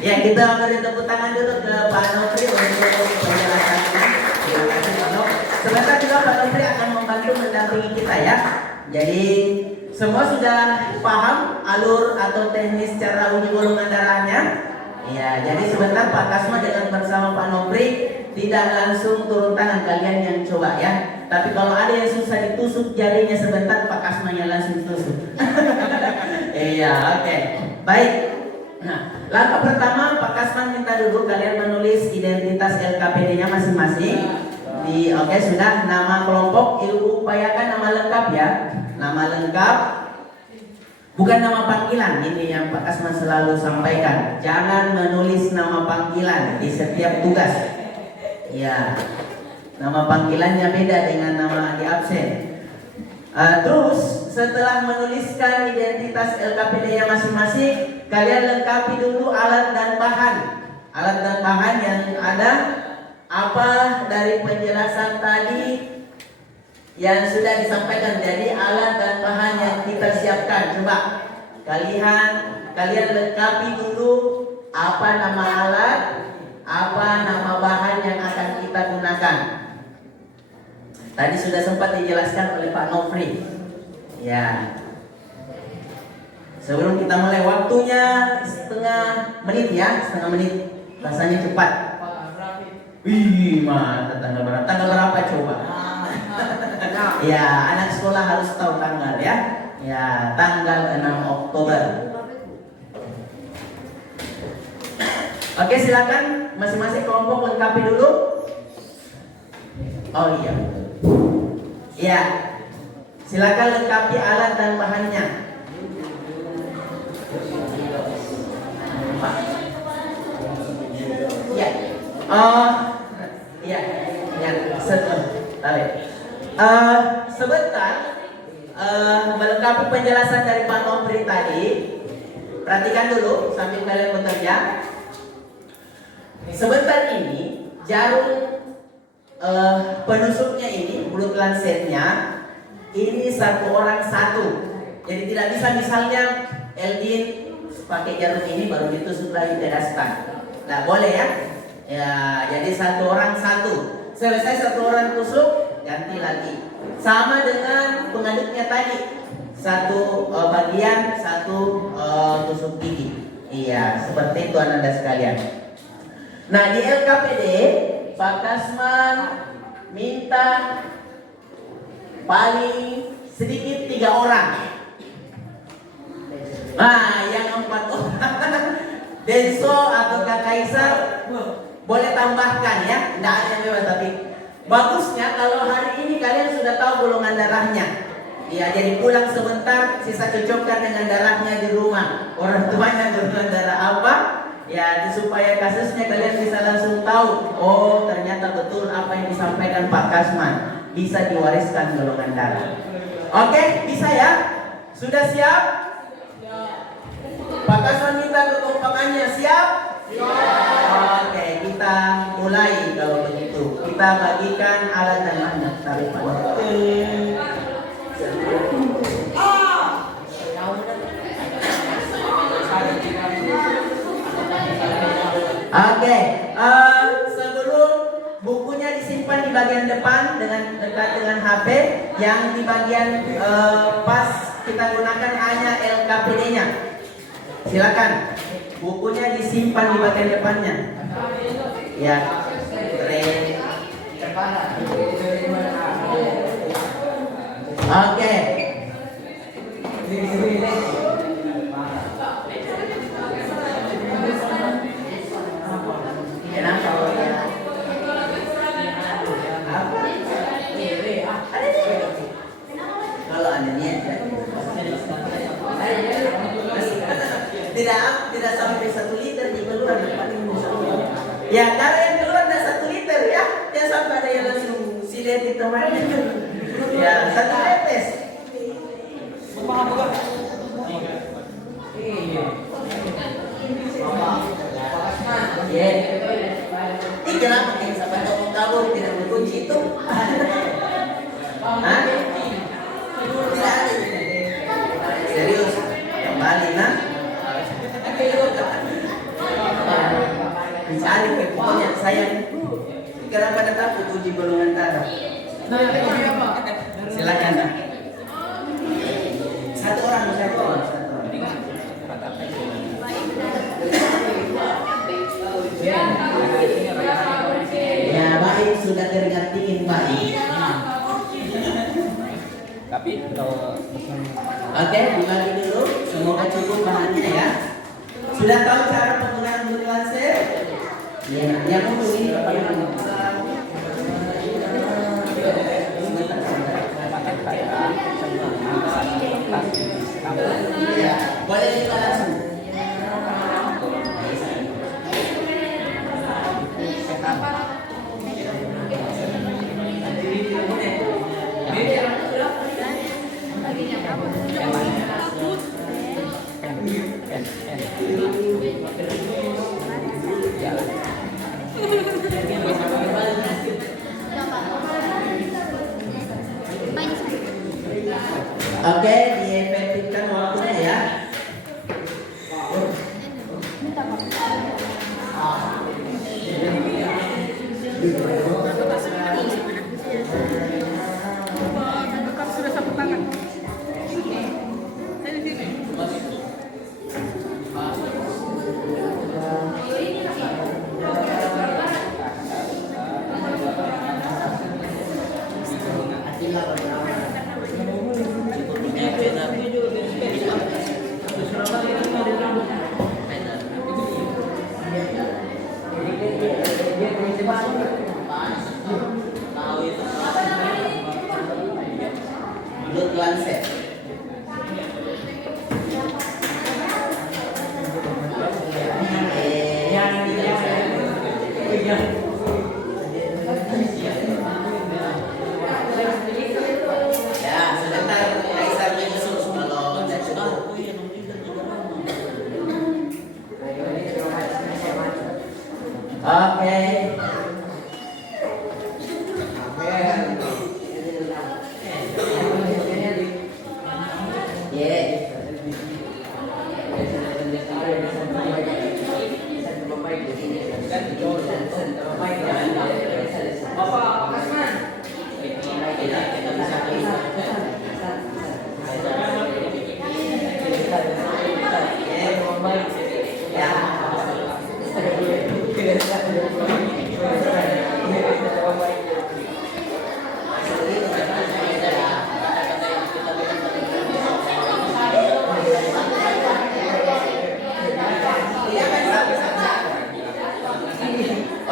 Ya, kita beri tepuk tangan dulu ke Pak Nofri untuk penjelasannya. Terima kasih Pak Nofri. Sebentar juga Pak Nofri akan membantu mendampingi kita ya. Jadi semua sudah paham alur atau teknis cara uji golongan darahnya. Ya, jadi sebentar Pak Kasma dengan bersama Pak Nofri tidak langsung turun tangan, kalian yang coba ya. Tapi kalau ada yang susah ditusuk jarinya sebentar, Pak Kasmanya langsung tusuk. Iya, oke. Baik. Nah, langkah pertama Pak Kasman minta dulu kalian menulis identitas LKPD-nya masing-masing. Oke, sudah. Nama kelompok upayakan nama lengkap ya. Nama lengkap, bukan nama panggilan. Ini yang Pak Kasman selalu sampaikan. Jangan menulis nama panggilan di setiap tugas. Ya, nama panggilannya beda dengan nama di absen. Terus setelah menuliskan identitas LKPD-nya masing-masing, kalian lengkapi dulu alat dan bahan. Alat dan bahan yang ada apa dari penjelasan tadi yang sudah disampaikan. Jadi alat dan bahan yang kita siapkan, coba kalian lengkapi dulu apa nama alat, apa nama bahan yang akan kita gunakan. Tadi sudah sempat dijelaskan oleh Pak Nofri. Ya. Sebelum kita mulai, waktunya setengah menit ya, setengah menit. Rasanya cepat. Wih, mantap. Tanggal berapa? Tanggal berapa coba? Ya, anak sekolah harus tahu tanggal ya. Ya, tanggal 6 Oktober. Oke, silakan masing-masing kelompok lengkapi dulu. Oh iya. Ya, silakan lengkapi alat dan bahannya. Ya. Ya. Sebentar melengkapi penjelasan dari Pak Nofri tadi. Perhatikan dulu sambil kalian bekerja. Sebentar ini jarum penusuknya ini, mulut lansetnya ini satu orang satu. Jadi tidak bisa misalnya Eldin pakai jarum ini baru ditusuk lagi ke dasar. Nah, boleh ya. Ya, jadi satu orang satu. Selesai satu orang tusuk, ganti lagi. Sama dengan pengaduknya tadi. Satu bagian, satu tusuk gigi. Iya, seperti itu Anda sekalian. Nah, di LKPD Pak Kasman minta paling sedikit 3 orang. Nah, yang 4 orang Denso atau Kak Kaisar boleh tambahkan ya, tidak ada yang bebas, tapi bagusnya kalau hari ini kalian sudah tahu golongan darahnya. Ya, jadi pulang sebentar, sisa cocokkan dengan darahnya di rumah. Orang tuanya golongan darah apa? Ya, supaya kasusnya kalian bisa langsung tahu. Oh, ternyata betul apa yang disampaikan Pak Kasman, bisa diwariskan golongan darah. Oke, bisa ya? Sudah siap? Pak Kasman minta kekompakannya, siap? Oke, kita mulai kalau begitu. Kita bagikan alat dan mana tarik pada. Oke, sebelum bukunya disimpan di bagian depan dengan dekat dengan HP, yang di bagian pas kita gunakan hanya LKPD-nya. Silakan, bukunya disimpan di bagian depannya. Ya, oke. Kalau ada niat tidak sampai 1 liter di keluar ya, darah yang keluar dan 1 liter ya, jangan sampai ada yang langsung silet di temannya ya, 1 tetes. Ya, ini kenapa yang sampai kabur tidak berkunci itu? Hah? Tidak ada. Serius, kembali nah. Dicari ke pokoknya saya. Kenapa pada takut uji golongan darah? Silakan nah. Satu orang. Ya baik, sudah tergantiin baik. Tapi kalau Oke, dibagi dulu. Semoga cukup bahannya ya. Sudah tahu cara penggunaan buku laser? Ya, yang untuk ini ya, boleh kita langsung. Oke, diefektifkan waktunya ya. Blood lancet. Ya, sebentar Kaisar menyusul kalau tidak cukup. Oke.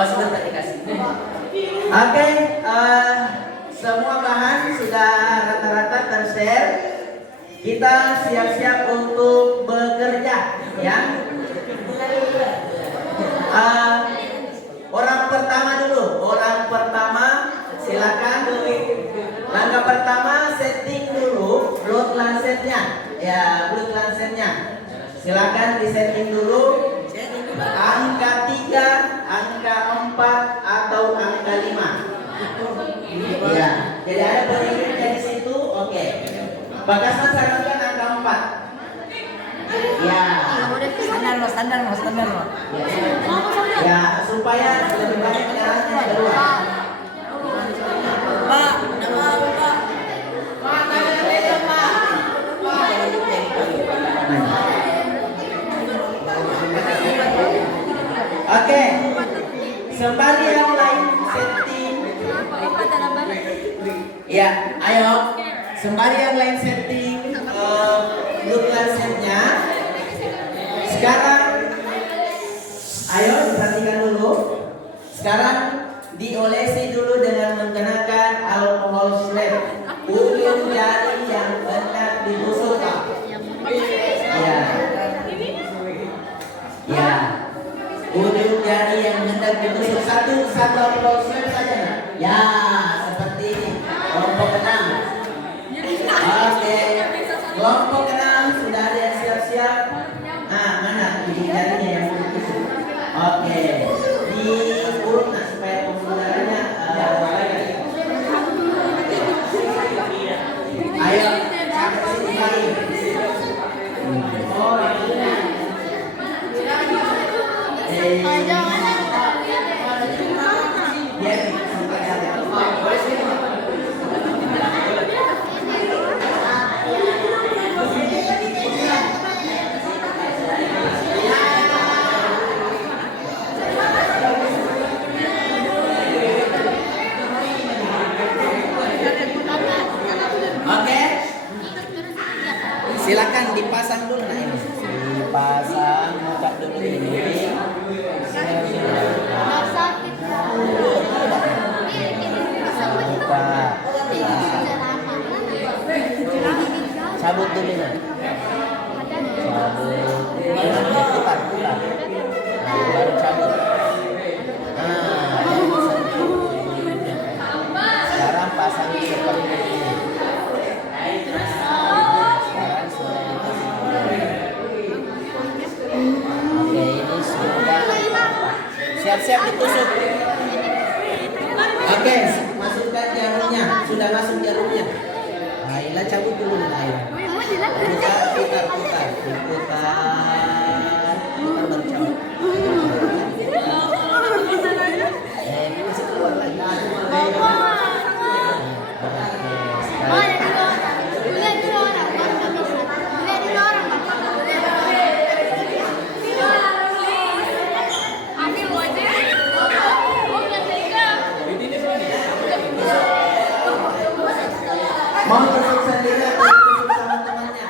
sebentar dikasih. Oke, semua bahan sudah rata-rata tershare. Kita siap-siap untuk bekerja, ya. Orang pertama dulu. Orang pertama, silakan. Langkah pertama, setting dulu blood lancetnya. Ya, blood lancetnya. Silakan disetting dulu. Angka 3, angka 4, atau angka 5. Ya, jadi ada pengingatnya di situ. Oke. Bakasman sarankan angka 4. Ya. Standar mas. Ya, supaya lebih banyak jalannya keluar. Pak, nama Pak. Pak, tanya saya Pak. Oke. Sembari yang lain setting. Ya, ayo. Sembari yang lain setting look lancetnya. Sekarang ayo perhatikan dulu. Sekarang diolesi dulu dengan menggunakan alkohol swab. Ujung jari yang hendak dibusukkan. Ya. Ya. Ujung jari yang hendak dibusuk satu alkohol swab saja. Ya, seperti ini. Kelompok 6. Oke. Kelompok 6 sudah ada yang siap-siap. Nah, mana ujung jarinya yang dibusuk? Oke. Diurut supaya penggunaannya ayo sampai sini lagi. Oke. Silakan dipasang dulu, nah ini. Dipasang, buka dulu ini. Buka. Cabut dulu nah. Cabut. Putar. Baru cabut. Sekarang pasang seperti ini. Oke, ini sudah siap-siap ditusuk. Oke, masukkan jarumnya. Sudah masuk jarumnya. Nah, Ila cabut dulu nih, ayo. Putar baru cabut. Masih keluar lagi. Mau tusuk sendiri atau tusuk sama temannya?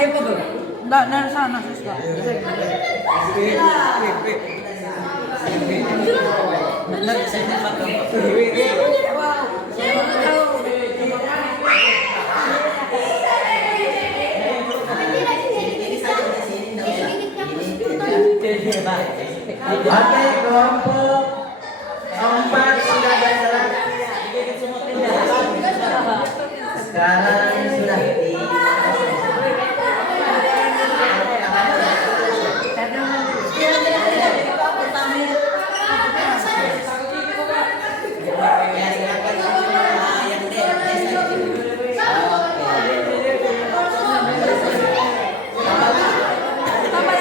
Oke, kelompok 4 sudah bergerak. Sekarang sudah di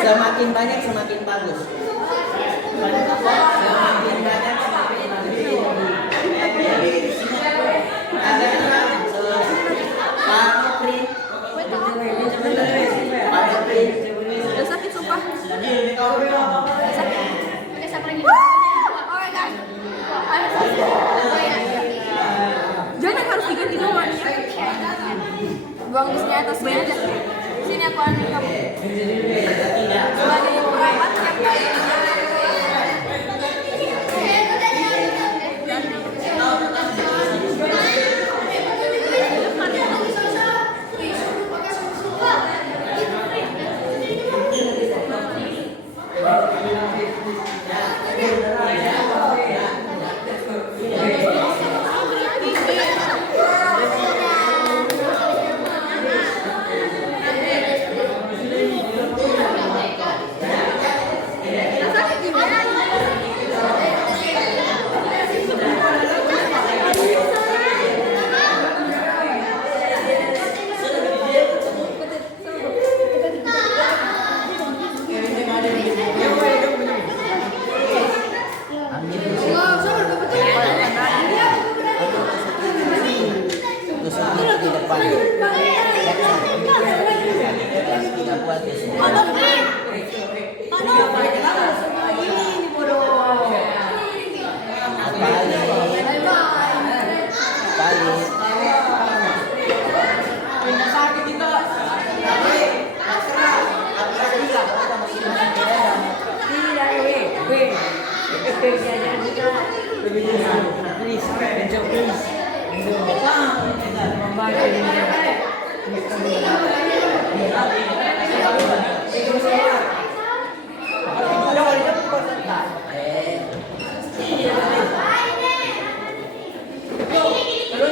semakin banyak semakin bagus. Semakin banyak semakin bagus. Ada Pak Putri. Pak Putri. Udah sakit sumpah. Jangan harus diganti doang ya. Buang di sini atasnya aja. Sini aku ambil kamu. Sebagai perawat yang baik.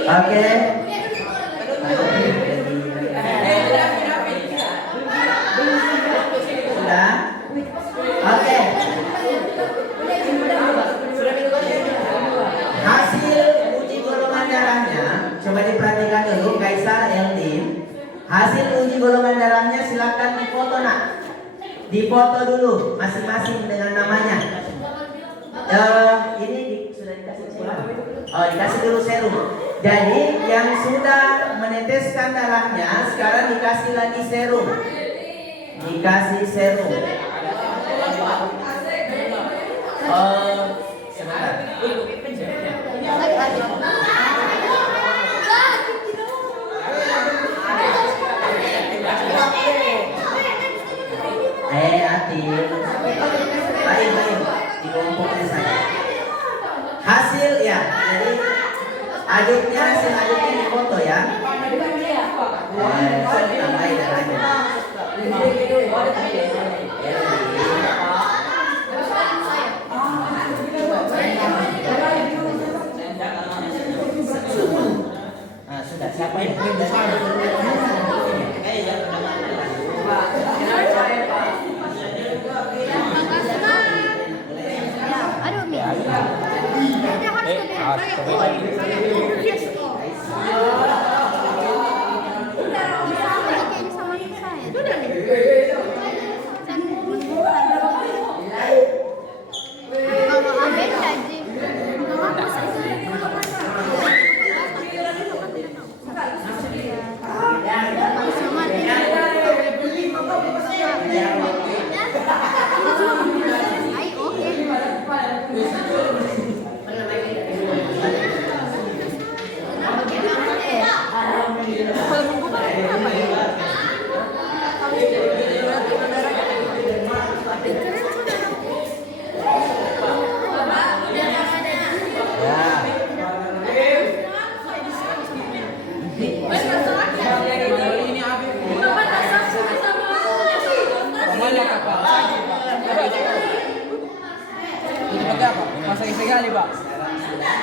Oke. Sudah. Oke. Hasil uji golongan darahnya coba diperhatikan dulu Kaisar Eldin. Hasil uji golongan darahnya silakan difoto nak. Difoto dulu masing-masing dengan namanya. Ini sudah dikasih serum. Oh, dikasih dulu serum. Jadi yang sudah meneteskan darahnya sekarang dikasih lagi serum. Dikasih serum. Sebentar. Hati. Baik. Dikumpulkan saja. Hasil ya. Jadi aduknya hasil aduknya di foto ya. Tambahin darahnya. Nah, sudah siapa yang besar? Aduh, Mi. Sekarang sudah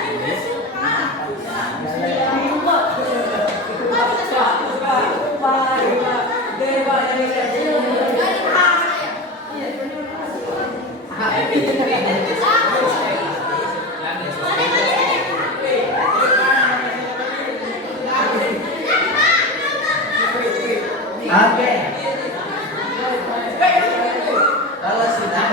Oke. Kalau sudah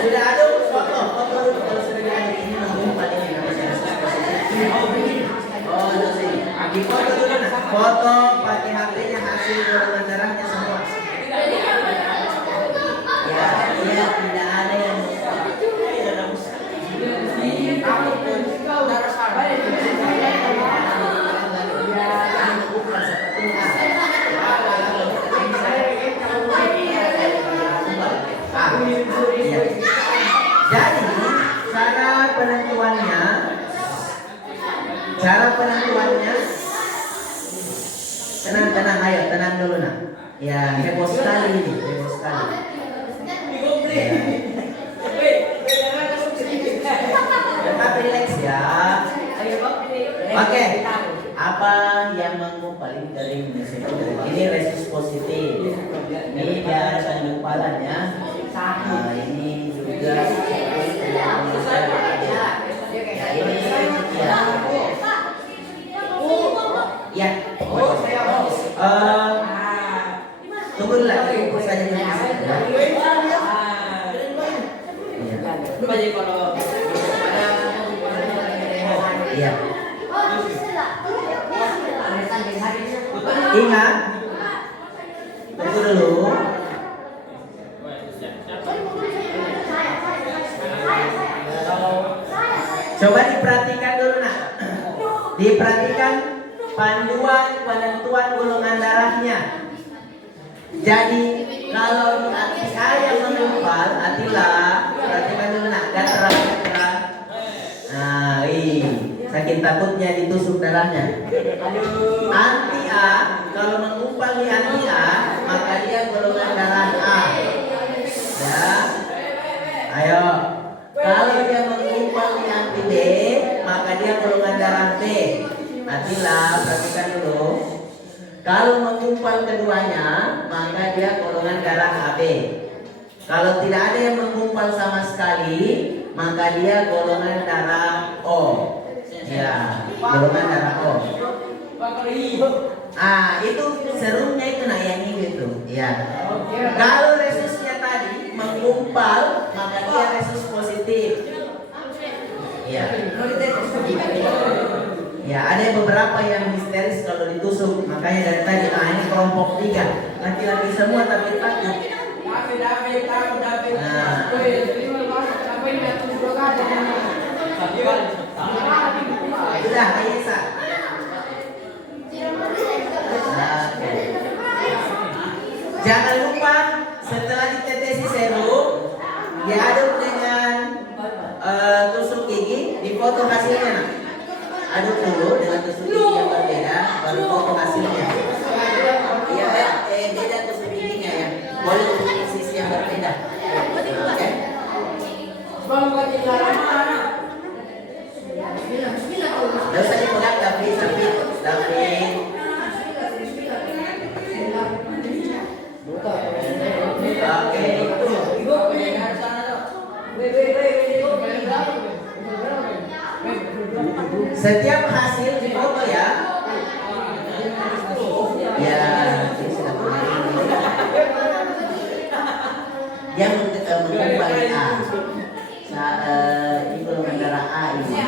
sudah ada foto dulu kalau sudah diaduk ini menggumpal ini namanya. Oh, itu sih. Di foto dulu nah. Foto pakai HP-nya hasil golongan darahnya semua. Ya, iya tidak ada yang Jadi cara penentuannya tenang ayo tenang dulu nak. Ya heboh sekali ini, heboh sekali. Tetap relax ya. Oke. Apa yang menggumpal ini dari ini resus positif. Ini dia ada gumpalannya. Nah, ini juga ya. Tunggu dulu lah, fokus saja dulu. Iya. Ingat, tunggu dulu. Coba diperhatikan dulu nak. Diperhatikan panduan penentuan golongan darahnya. Jadi kalau anti A yang menggumpal, atilah, perhatikan dulu nak, gatra. Nah, saking takutnya ditusuk darahnya. Anti A kalau menggumpal di anti A, maka dia golongan darah A. Ya, ayo. Kalau dia menggumpal di anti B, maka dia golongan darah B. Atilah, perhatikan dulu. Kalau menggumpal keduanya, maka dia golongan darah AB. Kalau tidak ada yang menggumpal sama sekali, maka dia golongan darah O. Ya, golongan darah O. Itu serumnya itu nah yang ini itu. Ya. Kalau resusnya tadi menggumpal, maka dia resus positif. Ya. Ya, ada beberapa yang histeris kalau ditusuk, makanya dari tadi, ini kelompok 3, laki-laki semua tapi takut. Sudah, Aisyah. Jangan lupa setelah ditetesi serum, diaduk dengan tusuk gigi, difoto hasilnya. Nah. Aduk dulu dengan tusuk gigi yang berbeda, baru foto hasilnya. Iya, beda tusuk giginya ya. Boleh tusuk sisi yang berbeda. Oke. Tidak usah dipegang, David. Oke. Setiap hasil difoto ya. Ya, ini sudah benar. Dia menggumpal A. Ini golongan darah A ini.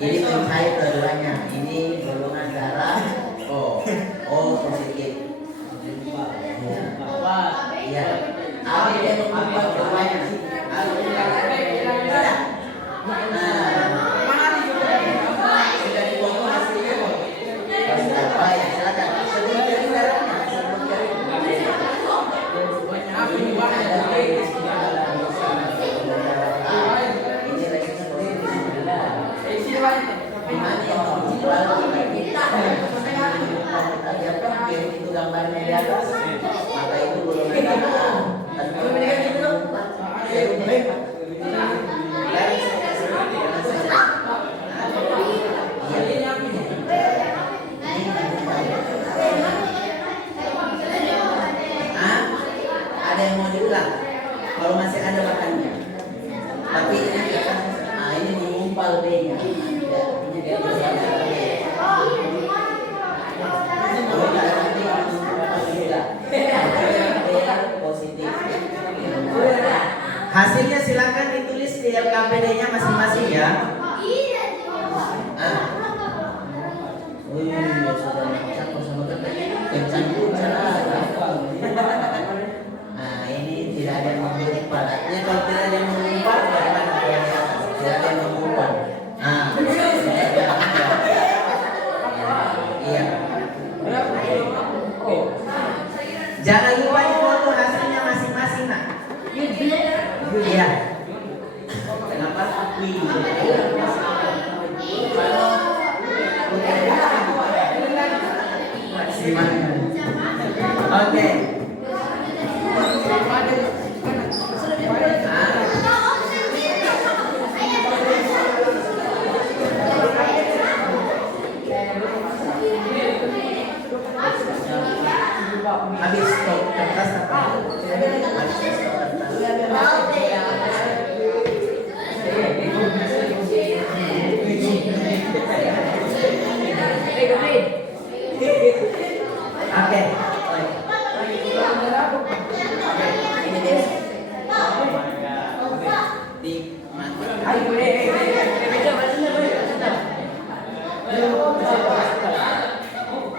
Ini mencair keduanya. Ini golongan darah O. O menggumpal keduanya. Sudah dipotong hasilnya. Oh ya, silakan. Sebelum jari darahnya, sebelum jari. Ini lagi gimana yang menggumpal itu gambarnya di atas, maka itu golongan darah ada yang mau diulang kalau masih ada makannya, tapi ini mengumpal B-nya. Hasilnya silakan ditulis di LKPD-nya masing-masing ya. Ini tidak ada yang mengumpal. Artinya kalau tidak ada yang mengumpal, bagaimana yang di atas? Tidak ada yang mengumpal. Iya. Jangan lupa difoto hasilnya masing-masing, nak. Iya. Kenapa? Oke. Habis stok kertas apa? Habis stok Oke. Ini deh. Di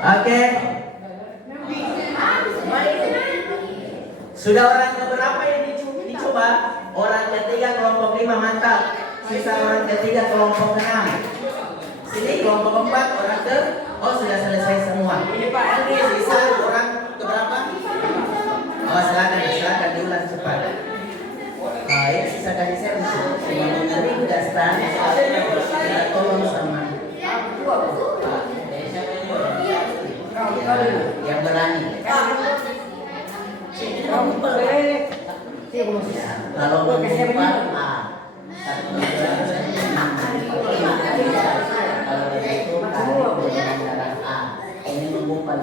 Oke. Sudah orang keberapa yang dicoba? Orang ketiga kelompok 5 mantap. Sisa orang ketiga kelompok 6. Sini kelompok 4 orang ke. Oh sudah selesai semua. Ini Pak Eldi sisa orang keberapa? Oh silakan diulang cepat. Baik, sisa kasih servis. Semua mengering dasar. Kita tolong sama. Yang berani. Kalau mengumpal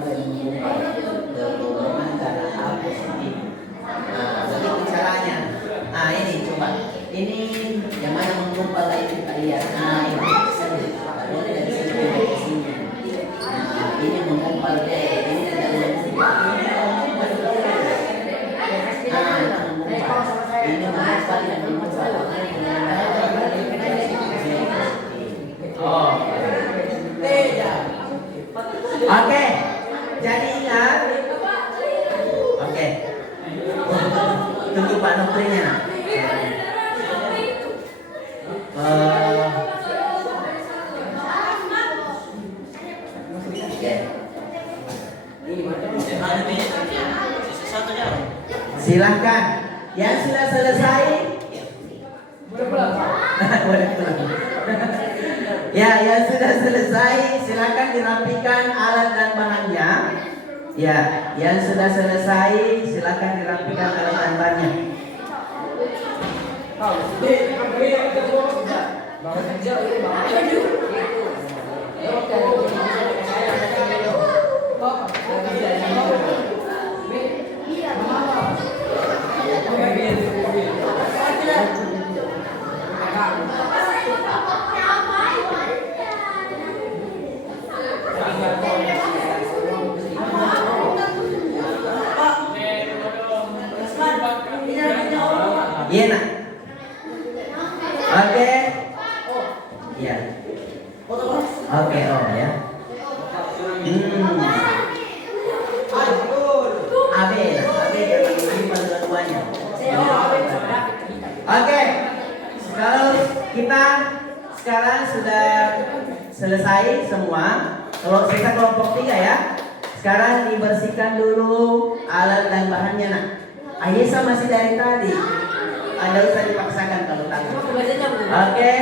ini mengumpal ke golongan darah A positif. Begitu caranya. Ini coba. Ini yang mana mengumpal lagi kita lihat. Ini kalau dari sini ke sini. Ini mengumpal B. Ini tidak mengumpal. Ini mengumpal yang mengumpal. Oke, jadi ingat. Oke, tunggu Pak Noprinya. Silahkan. Yang sudah selesai. Ya, yang sudah selesai silakan dirapikan alat dan bahannya. Ya, yang sudah selesai silakan dirapikan alat dan bahannya. Iya nak. Oke. Iya. Oke ya. AB jangan lupa dua-duanya. sekarang sudah selesai semua. Kalau sisa kelompok 3 ya. Sekarang dibersihkan dulu alat dan bahannya nak. Ayesa masih dari tadi. Anda usah dipaksakan kalau takut. Oke.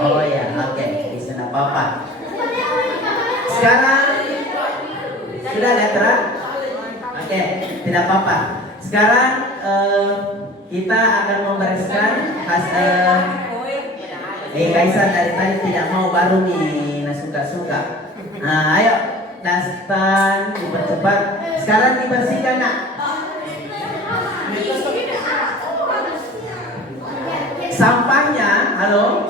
Oh ya, oke. Bisa tidak apa-apa. Sekarang sudah Gatra? Oke, tidak apa-apa. Sekarang kita akan membereskan Kaisar dari tadi tidak mau baru nih, nah suka-suka. Nah, ayo dastan dipercepat. Sekarang dibersihkan nak. Sampahnya, halo,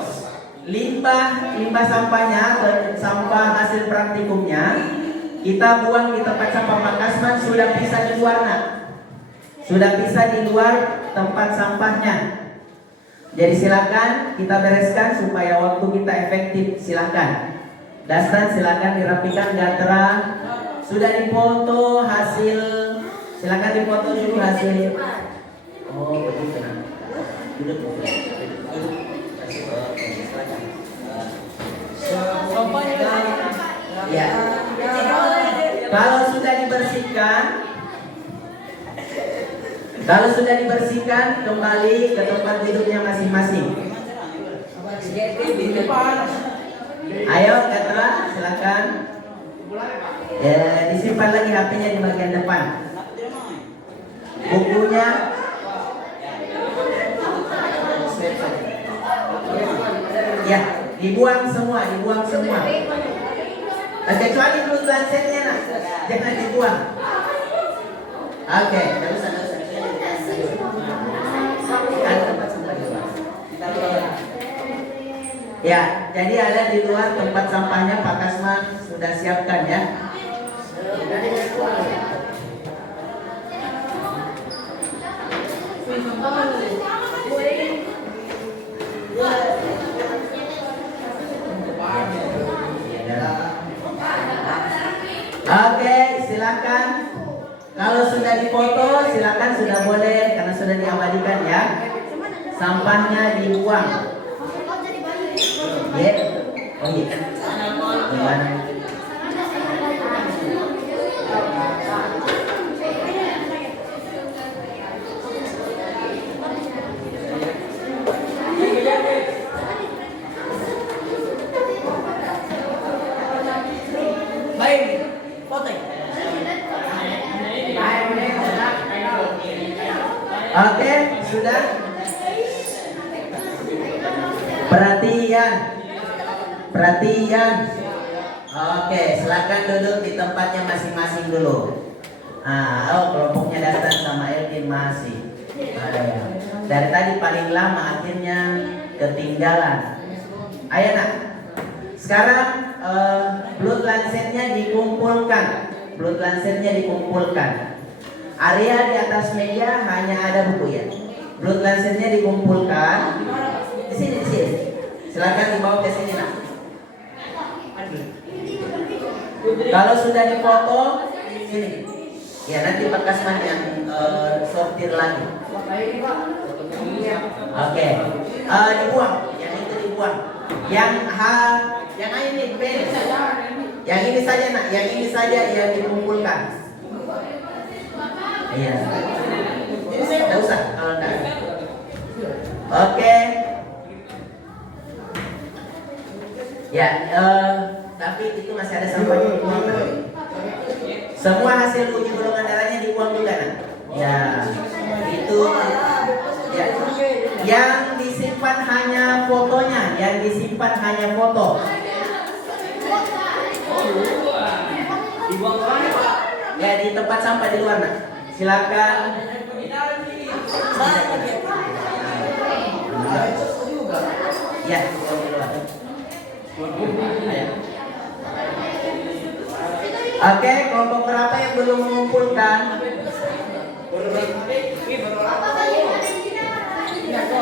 limbah sampahnya atau sampah hasil praktikumnya kita buang di tempat sampah Makasman. Sudah bisa di luar nak. Sudah bisa di luar tempat sampahnya. Jadi silakan kita bereskan supaya waktu kita efektif. Silakan. Dastan silakan dirapikan. Gatra sudah dipoto hasil. Silakan dipoto dulu hasil. Oh begitu nah. Duduk. Ya. Kalau sudah dibersihkan, kembali ke tempat duduknya masing-masing. Ayo, Katra, silakan. Disimpan lagi HP-nya di bagian depan. Bukunya. Ya, dibuang semua. Kecuali blue lancetnya nak, jangan dibuang. Oke, tidak usah. Ya, jadi ada di luar tempat sampahnya Pak Kasman sudah siapkan ya. Oke, silakan. Kalau sudah dipoto, silakan sudah boleh karena sudah diabadikan ya. Sampahnya dibuang. Ya, oh iya. Gimana? Oke, sudah. Perhatian. Oke, silakan duduk di tempatnya masing-masing dulu. Kelompoknya Dastan sama Elvin masih. Dari tadi paling lama akhirnya ketinggalan. Ayo nak. Sekarang blood lancetnya dikumpulkan. Area di atas meja hanya ada buku ya. Blood lancetnya dikumpulkan. Di sini. Silakan dibawa ke sini nak. Kalau sudah difoto, sini. Ya nanti Pak Kasman yang sortir lagi. Oke. Dibuang. Yang itu dibuang. Yang ini beres. Yang ini saja nak. Yang ini saja yang dikumpulkan. Iya. Tidak usah kalau tidak. Oke. Ya, tapi itu masih ada sampahnya dibuang. Semua hasil uji golongan darahnya dibuang juga nak. Ya, itu. Ya. Yang disimpan hanya fotonya, foto. Dibuang kemana Pak? Ya di tempat sampah di luar nak. Silakan. Ya, di luar. Oke, kelompok berapa yang belum mengumpulkan?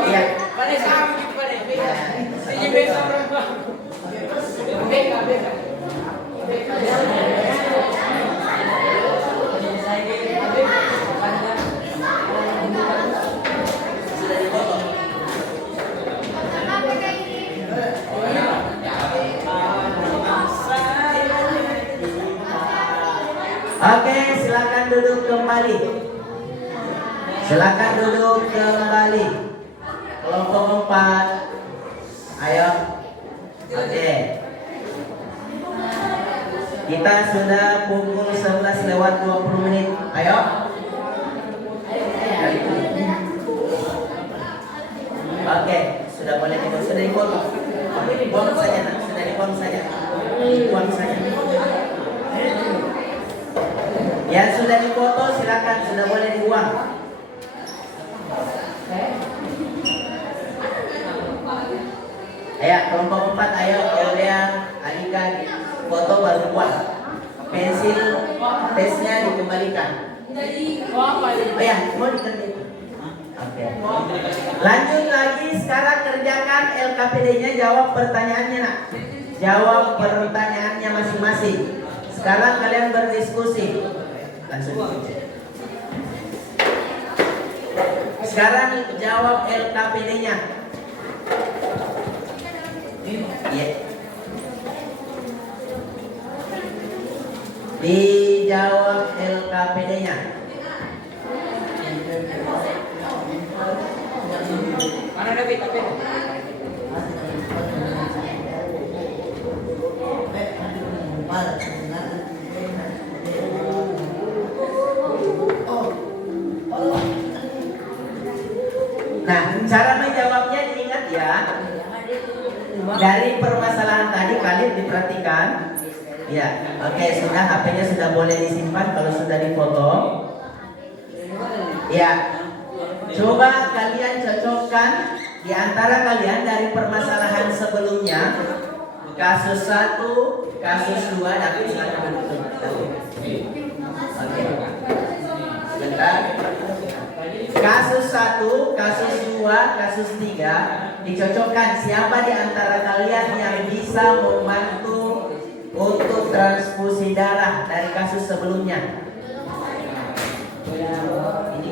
Iya. Oke, silakan duduk kembali. Silakan duduk kembali. Kelompok 4. Ayo. Oke. Kita sudah pukul 11 lewat 20 menit. Ayo. Oke, sudah boleh dibuang, sudah dipotong. Buang saja, nak. Sudah dibuang saja. Buang saja. Yang sudah dipoto silakan, sudah boleh dibuang. Ayo, kelompok 4, ayo, Elia, Alika, foto baru buat. Pensil tesnya dikembalikan. Oh ya, mau dikembalikan. Oke. Lanjut lagi, sekarang kerjakan LKPD-nya, jawab pertanyaannya, nak. Jawab pertanyaannya masing-masing. Sekarang kalian berdiskusi. Langsung. Sekarang jawab LKPD-nya. Iya. Dijawab LKPD-nya. Mana ada BKP? Nah, cara menjawabnya diingat ya. Dari permasalahan tadi kalian diperhatikan. Ya, oke, sudah HP-nya sudah boleh disimpan kalau sudah dipotong. Ya. Coba kalian cocokkan di antara kalian dari permasalahan sebelumnya. Kasus 1, kasus 2, tapi silakan duduk. Oke. Bentar. Kasus 1, kasus 2, kasus 3 dicocokkan. Siapa di antara kalian yang bisa membantu untuk transfusi darah dari kasus sebelumnya? Ini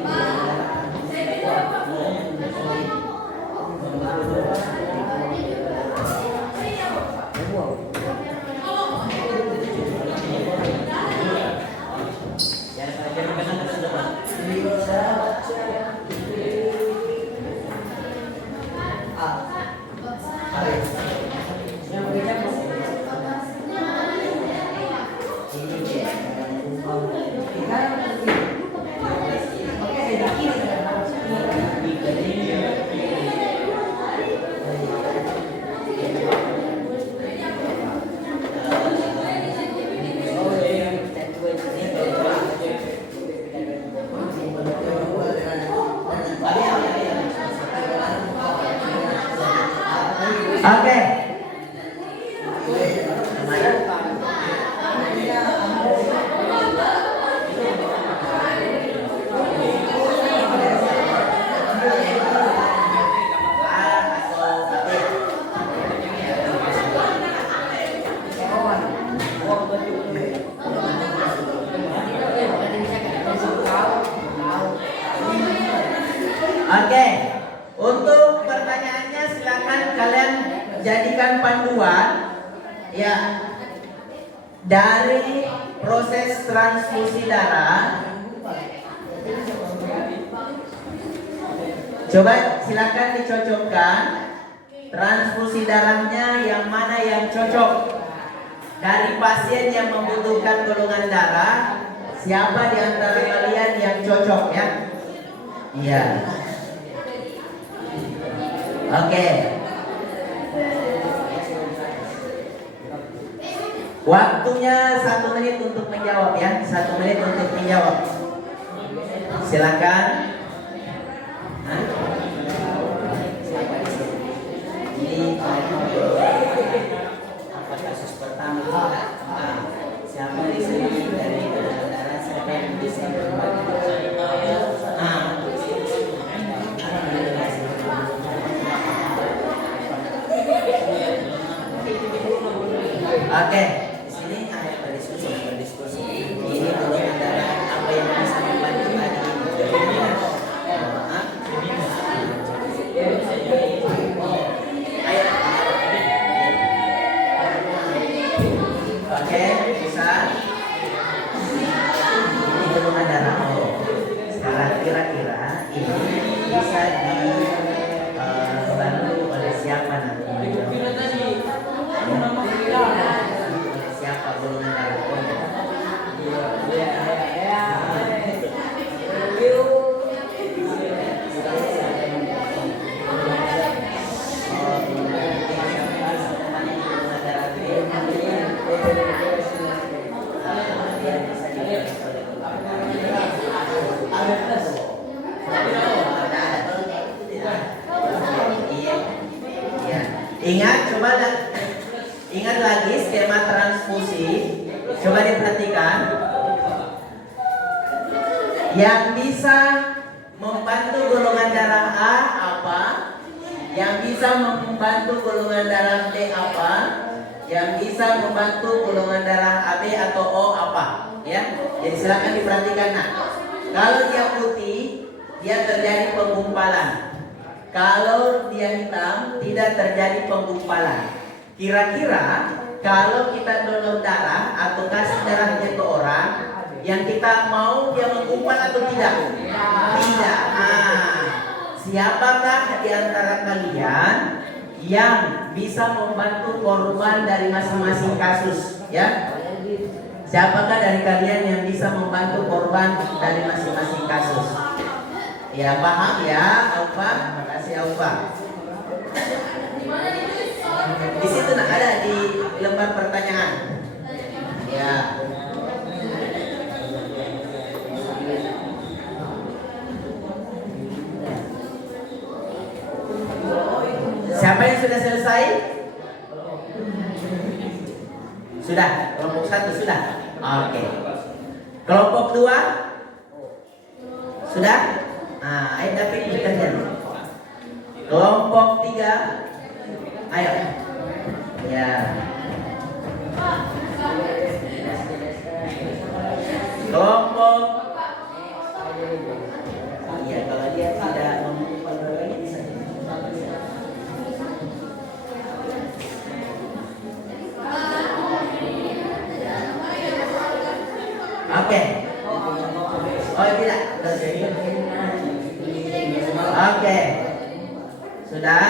Oke. Oke, untuk pertanyaannya silakan kalian jadikan panduan ya dari proses transfusi darah. Coba silakan dicocokkan transfusi darahnya yang mana yang cocok dari pasien yang membutuhkan golongan darah. Siapa di antara kalian yang cocok ya? Iya. Oke. Waktunya 1 menit untuk menjawab ya. 1 menit untuk menjawab. Silakan. Ini apa kasus pertama? Siapa di sini dari darah siapa yang bisa berbagi? Oke, di sini ada berdiskusi. Ini belum ada apa yang bisa membantu lagi. Ayo. Oke, bisa. golongan darah O. Sekarang kira-kira ini bisa dibantu oleh siapa nanti? Oleh siapa golongan darah O? Ingat lagi skema transfusi. Coba diperhatikan. Yang bisa membantu golongan darah A apa? Yang bisa membantu golongan darah B apa? Yang bisa membantu golongan darah AB atau O apa? Ya, jadi silakan diperhatikan. Nah, kalau dia putih, dia terjadi penggumpalan. Kalau dia hitam, tidak terjadi penggumpalan. Kira-kira kalau kita donor darah atau kasih darahnya ke orang, yang kita mau dia menggumpal atau tidak? Tidak. Siapakah di antara kalian yang bisa membantu korban dari masing-masing kasus? Ya, siapakah dari kalian yang bisa membantu korban dari masing-masing kasus? Ya, paham ya, Aufa? Makasih Aufa. Di situ ada di lembar pertanyaan. Ya. Siapa yang sudah selesai? Sudah. Kelompok 1 sudah. Oke. Kelompok 2 sudah. Nah, ayo David bekerja. Kelompok 3, ayo. Ya. Kelompok. Iya, kalau dia tidak mengumpul lagi bisa. Oke. Oh tidak. Oke. Sudah.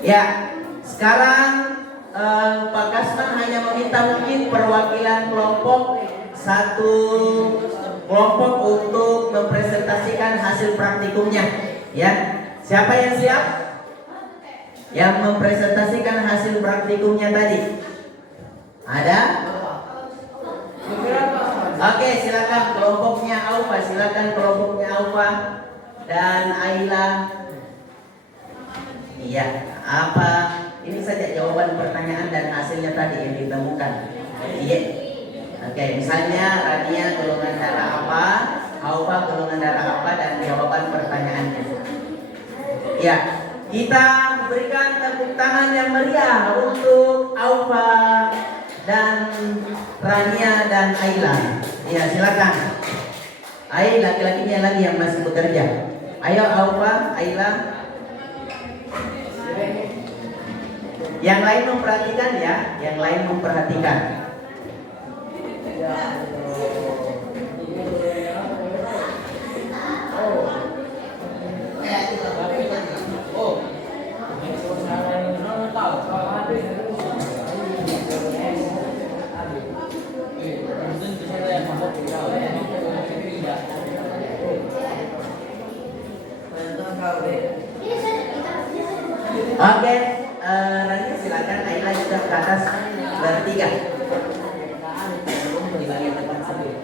Ya. Sekarang Pak Kasman hanya meminta mungkin perwakilan kelompok satu kelompok untuk mempresentasikan hasil praktikumnya. Ya. Siapa yang siap? Yang mempresentasikan hasil praktikumnya tadi? Ada? Oke, silakan kelompoknya Aufa, silakan kelompoknya Aufa dan Aila. Iya, apa? Ini saja jawaban pertanyaan dan hasilnya tadi yang ditemukan. Iya. Oke, misalnya Rania golongan darah apa, Aufa golongan darah apa, dan jawaban pertanyaannya. Ya, kita berikan tepuk tangan yang meriah untuk Aufa dan Rania dan Aila. Ya, silakan. Ayo laki-lakinya lagi yang masih bekerja. Ayo Aufa, Aila. Yang lain memperhatikan ya, yang lain memperhatikan. Oke, Rani silakan, Aila juga ke atas bertiga. Di bagian depan sambil.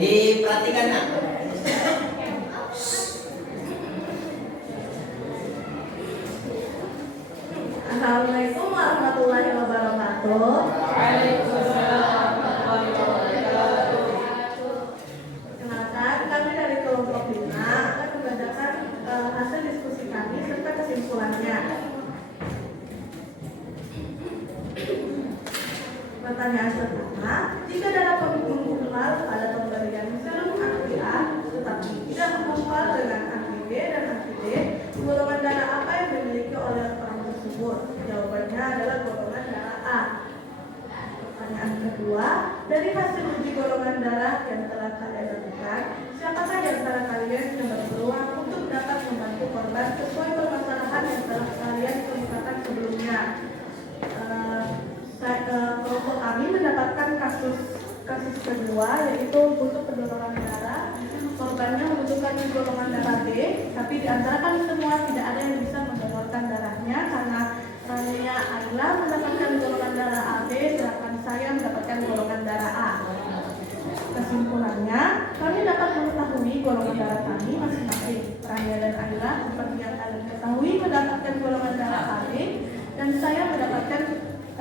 Diperhatikan nak. Assalamualaikum warahmatullahi wabarakatuh. Perkenalkan, kami dari kelompok 5 akan membacakan hasil diskusi kami serta kesimpulannya. Pertanyaan pertama, jika darah menggumpal pada pemberian serum anti A tetapi tidak menggumpal dengan anti B dan anti C, tersebut? Jawabannya adalah golongan darah A. Pertanyaan kedua, dari hasil uji golongan darah yang telah kalian lakukan, siapakah di antara kalian yang berpeluang untuk dapat membantu korban sesuai permasalahan yang telah kalian kemukakan sebelumnya? Kelompok kami mendapatkan kasus kedua, yaitu untuk pendonoran darah. Korbannya membutuhkan golongan darah B, tapi di antara kami semua tidak ada yang bisa mendonorkan darahnya karena Rania Ayla mendapatkan golongan darah AB, sedangkan saya mendapatkan golongan darah A. Kesimpulannya, kami dapat mengetahui golongan darah kami masing-masing. Rania dan Ayla seperti yang kalian ketahui mendapatkan golongan darah AB, dan saya mendapatkan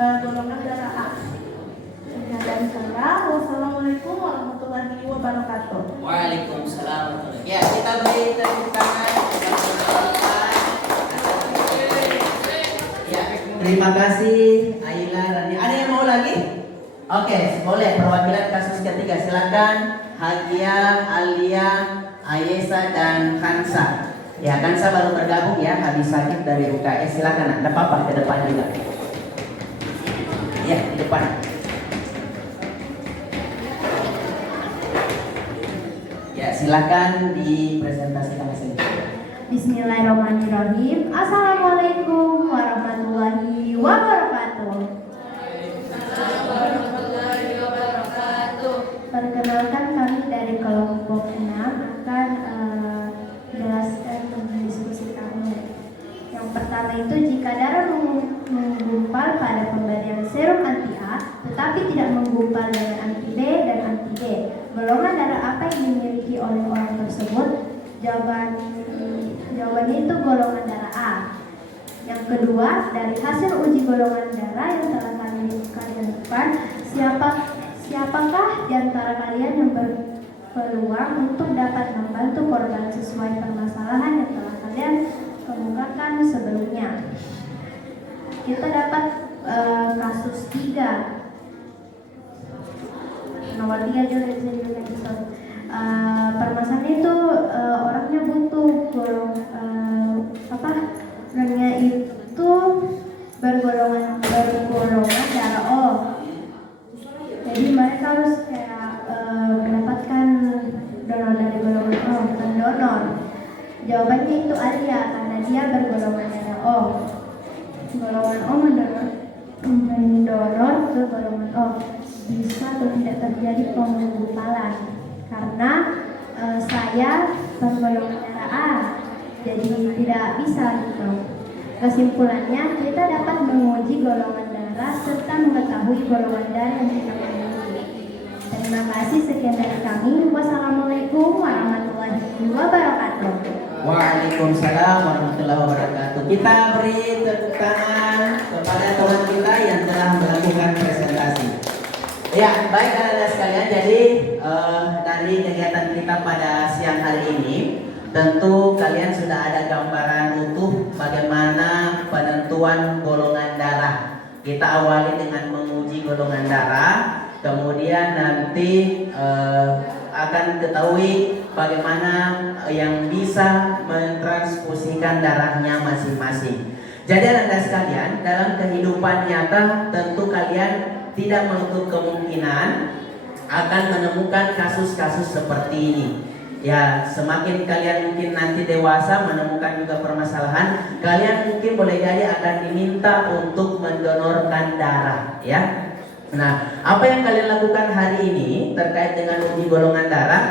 golongan darah A. Sekian dari saya. Wassalamualaikum warahmatullahi wabarakatuh. Waalaikumsalam. Ya, kita beri tepuk tangan. Ya, terima kasih Ayla Rani. Ada yang mau lagi? Oke, boleh perwakilan kasus ketiga. Silakan Hagia, Alia, Ayesa dan Kansa. Ya, Kansa baru tergabung ya, habis sakit dari UKS. Silakan, ada apa ke depan juga. Ya, di depan. Ya, silakan dipresentasikan hasilnya. Bismillahirrahmanirrahim. Assalamualaikum warahmatullahi wabarakatuh. Perkenalkan, kami dari kelompok 6 akan menjelaskan tentang diskusi kami. Yang pertama itu, jika darah menggumpal pada pemberian serum anti A tetapi tidak menggumpal dengan anti B dan anti D, golongan darah apa yang dimiliki oleh orang tersebut? Jawabannya itu golongan darah A. Yang kedua, dari hasil uji golongan darah yang telah kalian lakukan, siapakah di antara kalian yang berpeluang untuk dapat membantu korban sesuai permasalahan yang telah kalian kemukakan sebelumnya? Kita dapat kasus 3. Nomor 3 juga bisa dilihat. Permasalahan itu orangnya butuh orangnya itu bergolongan darah O. Jadi mereka harus mendapatkan donor dari golongan O, pendonor. Jawabannya itu Alia, karena dia bergolongan darah O. Golongan O mendonor ke golongan O. Bisa atau tidak terjadi penggumpalan karena saya bergolongan darah A, jadi tidak bisa gitu. Kesimpulannya, kita dapat menguji golongan darah serta mengetahui golongan darah yang kita miliki. Terima kasih, sekian dari kami. Wassalamualaikum warahmatullahi wabarakatuh. Waalaikumsalam warahmatullahi wabarakatuh. Kita beri tepuk tangan kepada teman kita yang telah melakukan presentasi. Ya, baik anak-anak sekalian. Jadi dari kegiatan kita pada siang hari ini, tentu kalian sudah ada gambaran utuh bagaimana penentuan golongan darah. Kita awali dengan menguji golongan darah, kemudian nanti akan ketahui bagaimana yang bisa mentransfusikan darahnya masing-masing. Jadi anak-anak sekalian, dalam kehidupan nyata tentu kalian tidak menutup kemungkinan akan menemukan kasus-kasus seperti ini. Ya, semakin kalian mungkin nanti dewasa menemukan juga permasalahan, kalian mungkin boleh jadi akan diminta untuk mendonorkan darah, ya. Nah, apa yang kalian lakukan hari ini terkait dengan uji golongan darah,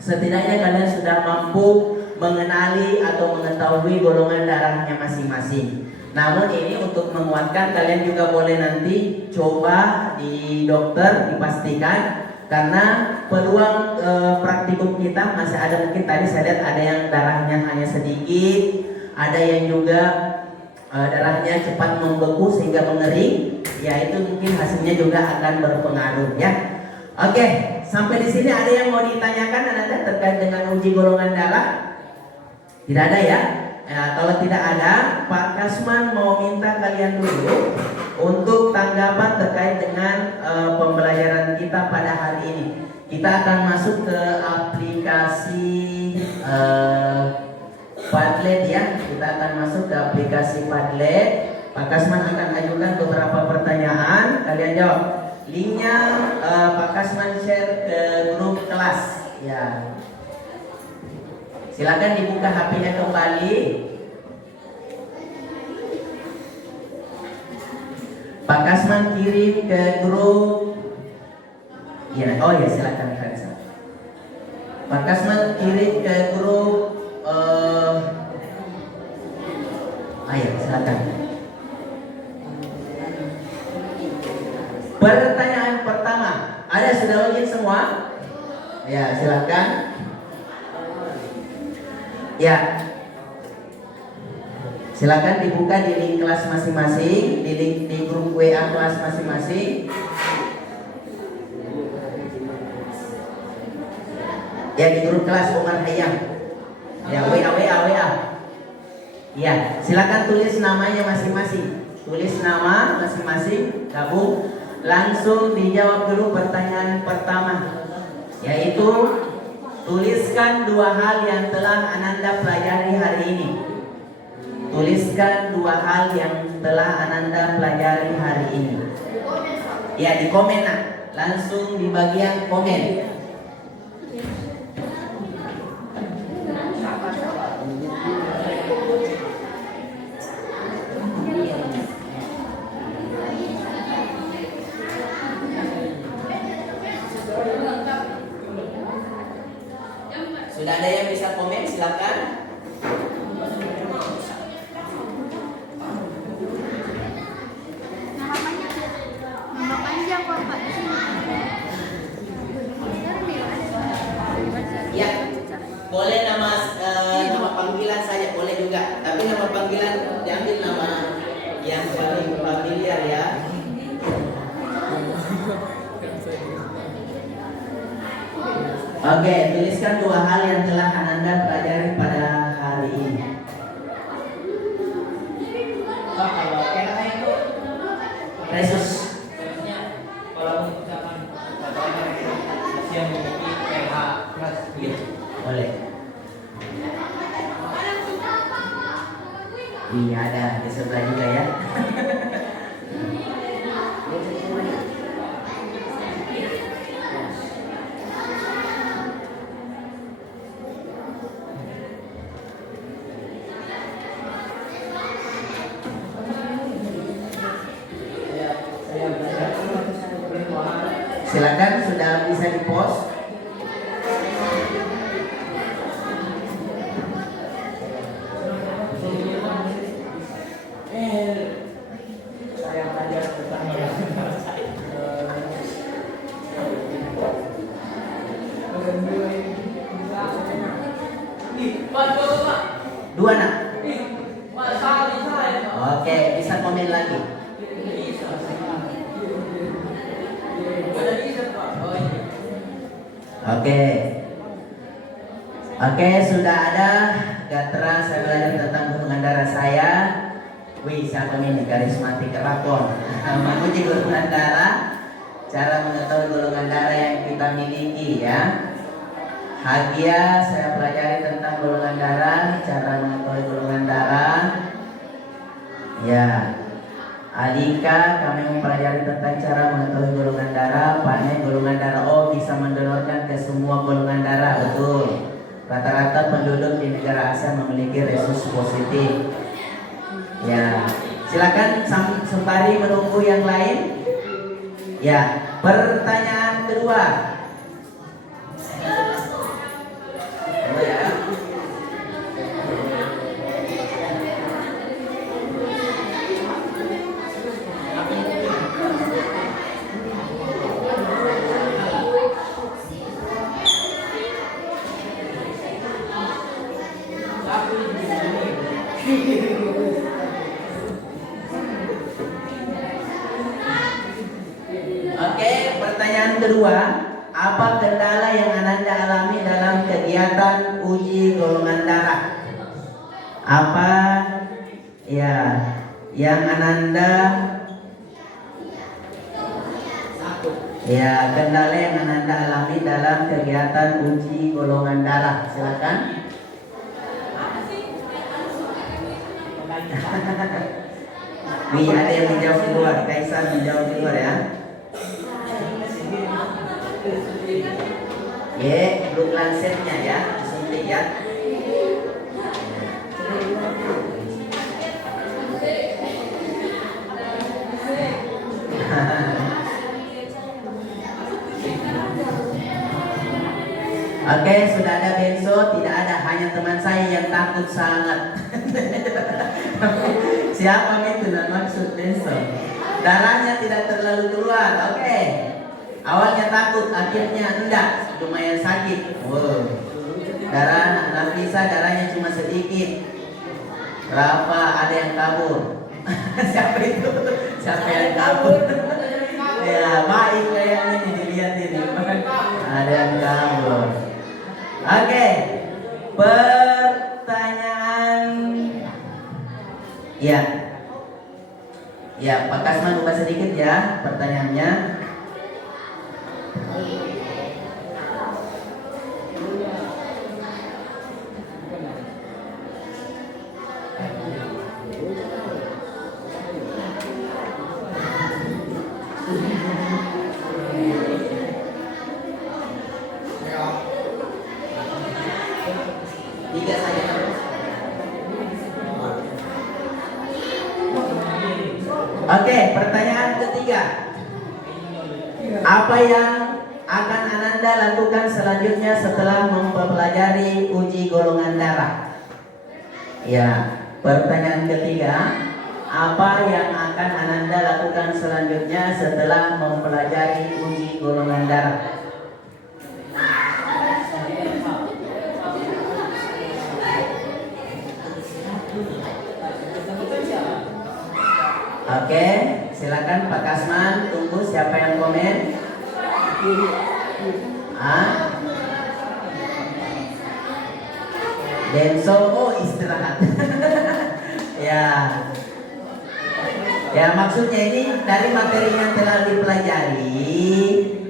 setidaknya kalian sudah mampu mengenali atau mengetahui golongan darahnya masing-masing. Namun ini untuk menguatkan, kalian juga boleh nanti coba di dokter dipastikan, karena peluang praktikum kita masih ada. Mungkin tadi saya lihat ada yang darahnya hanya sedikit, ada yang juga darahnya cepat membeku sehingga mengering. Ya, itu mungkin hasilnya juga akan berpengaruh, ya. Oke, sampai di sini ada yang mau ditanyakan anak-anak terkait dengan uji golongan darah? Tidak ada ya? Ya, kalau tidak ada, Pak Kasman mau minta kalian dulu untuk tanggapan terkait dengan pembelajaran kita pada hari ini. Kita akan masuk ke aplikasi Padlet, ya. Kita akan masuk ke aplikasi Padlet. Pak Kasman akan ajukan beberapa pertanyaan, kalian jawab. Linknya Pak Kasman share ke grup kelas. Ya. Silakan dibuka HP-nya kembali. Pak Kasman kirim ke grup. Ya, oh ya silakan Kansa. Pak Kasman kirim ke grup. Ayo silakan. Pertanyaan pertama, ada sudah login semua? Ya silakan. Ya, silakan dibuka di link kelas masing-masing, di link di grup WA kelas masing-masing. Ya di grup kelas Umar Hayam. Ya WA. Ya, silakan tulis namanya masing-masing. Tulis nama masing-masing, gabung. Langsung dijawab dulu pertanyaan pertama, yaitu tuliskan 2 hal yang telah Ananda pelajari hari ini. Tuliskan 2 hal yang telah Ananda pelajari hari ini. Ya di komen nak. Langsung di bagian komen. Sudah ada yang bisa komen, silakan. Nama panjang kok Pak di sini. Ya, boleh nama panggilan saja, boleh juga. Tapi nama panggilan diambil nama yang paling familiar ya. Oke, tuliskan 2 hal yang telah Ananda pelajari pada hari ini. Pak, kalau kayaknya itu Resus. kalau misalkan yang memiliki PH plus gitu. Boleh. Iya ada di sebelah juga ya. Silakan sudah bisa di-post. Saya belajar pertanyaan. Pak. 2 nak. Pak, saya. Oke, bisa komen lagi. Oke, sudah ada. Gatra, saya belajar tentang hubungan darah saya. Wih, siapa ini karismatik rapor. Menguji golongan darah, cara mengetahui golongan darah yang kita miliki ya. Hagia, saya pelajari tentang golongan darah, cara mengetahui golongan darah. Ya. Alika, kami mempelajari tentang cara mengetahui golongan darah. Pane, golongan darah O bisa mendonorkan ke semua golongan darah, betul. Rata-rata penduduk di negara Asia memiliki resus positif. Ya, silakan sembari menunggu yang lain. Ya, pertanyaan kedua. Ya. Oke, pertanyaan kedua, apa kendala yang Ananda alami dalam kegiatan uji golongan darah? Apa ya yang Ananda kendala yang Ananda alami dalam kegiatan uji golongan darah? Silakan. Nih ada yang menjawab di luar, Kaisar menjawab di luar ya. Blue lancetnya ya, disuntik ya. Oke, sudah ada benzo, tidak ada, hanya teman saya yang takut sangat. Siapa itu dan maksud benzo? Darahnya tidak terlalu keluar, oke. Awalnya takut, akhirnya enggak, lumayan sakit. Wow. Darah Nafisa darahnya cuma sedikit. Berapa? Ada yang kabur. Siapa itu? Siapa yang kabur? Ya baik kayaknya ini dilihat ini. Ada yang kabur. Oke, pertanyaan. Ya, Pak Kasman ubah sedikit ya pertanyaannya. Tiga saja. Oke, pertanyaan ketiga. Apa yang akan Ananda lakukan selanjutnya setelah mempelajari uji golongan darah? Ya, pertanyaan ketiga. Apa yang akan Ananda lakukan selanjutnya setelah mempelajari uji golongan darah? Oke, silakan Pak Kasman, tunggu siapa yang komen. Denso, oh istirahat. Ya maksudnya ini dari materi yang telah dipelajari,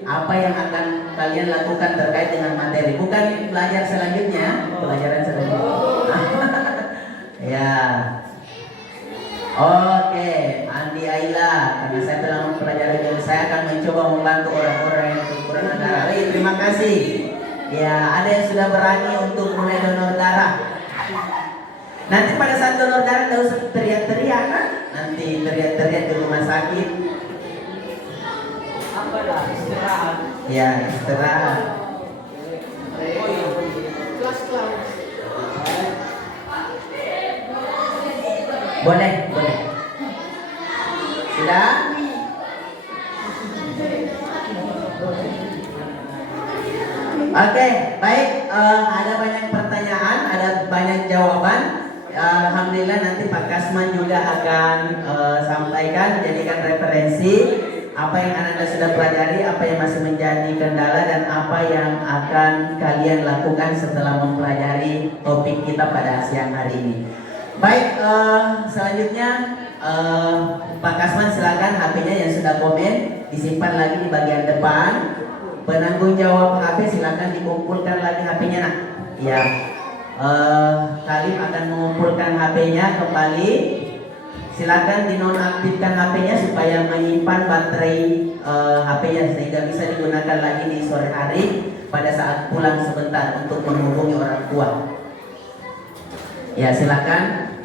apa yang akan kalian lakukan terkait dengan materi, bukan belajar selanjutnya, pelajaran selanjutnya. Ya. Oke, Andi Aila, karena saya telah mempelajari dan saya akan mencoba membantu orang-orang yang kekurangan darah. Terima kasih. Ya, ada yang sudah berani untuk mulai donor darah. Nanti pada saat donor darah tidak usah teriak-teriak kan? Nanti teriak-teriak di rumah sakit. Apalah, istirahat. Ya, istirahat. Boleh. Sudah? Oke, baik. Ada banyak pertanyaan, ada banyak jawaban. Alhamdulillah nanti Pak Kasman juga akan sampaikan, jadikan referensi apa yang Anda sudah pelajari, apa yang masih menjadi kendala, dan apa yang akan kalian lakukan setelah mempelajari topik kita pada siang hari ini. Baik, selanjutnya Pak Kasman silakan HP-nya yang sudah komen disimpan lagi di bagian depan. Penanggung jawab HP silakan dikumpulkan lagi HP-nya nak. Ya, Kalim akan mengumpulkan HP-nya kembali. Silakan dinonaktifkan HP-nya supaya menyimpan baterai HP-nya sehingga bisa digunakan lagi di sore hari pada saat pulang sebentar untuk menghubungi orang tua. Ya, silakan.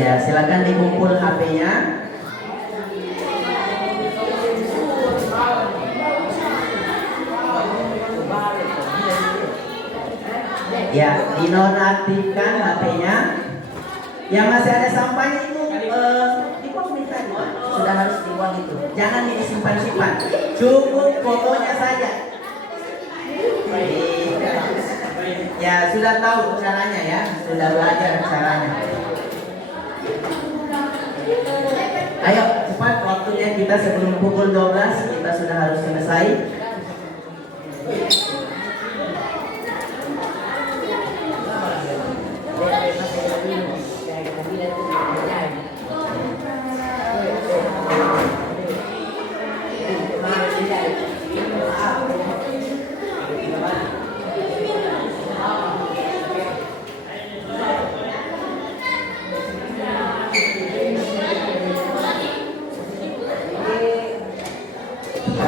Ya, silakan dikumpul HP-nya. Ya, dinonaktifkan HP-nya. Yang masih ada sampahnya itu dibuang sudah harus dibuang itu. Jangan disimpan-simpan. Cukup fotonya saja. Ya, sudah tahu caranya ya, sudah belajar caranya. Ayo cepat, waktunya kita sebelum pukul 12 kita sudah harus selesai.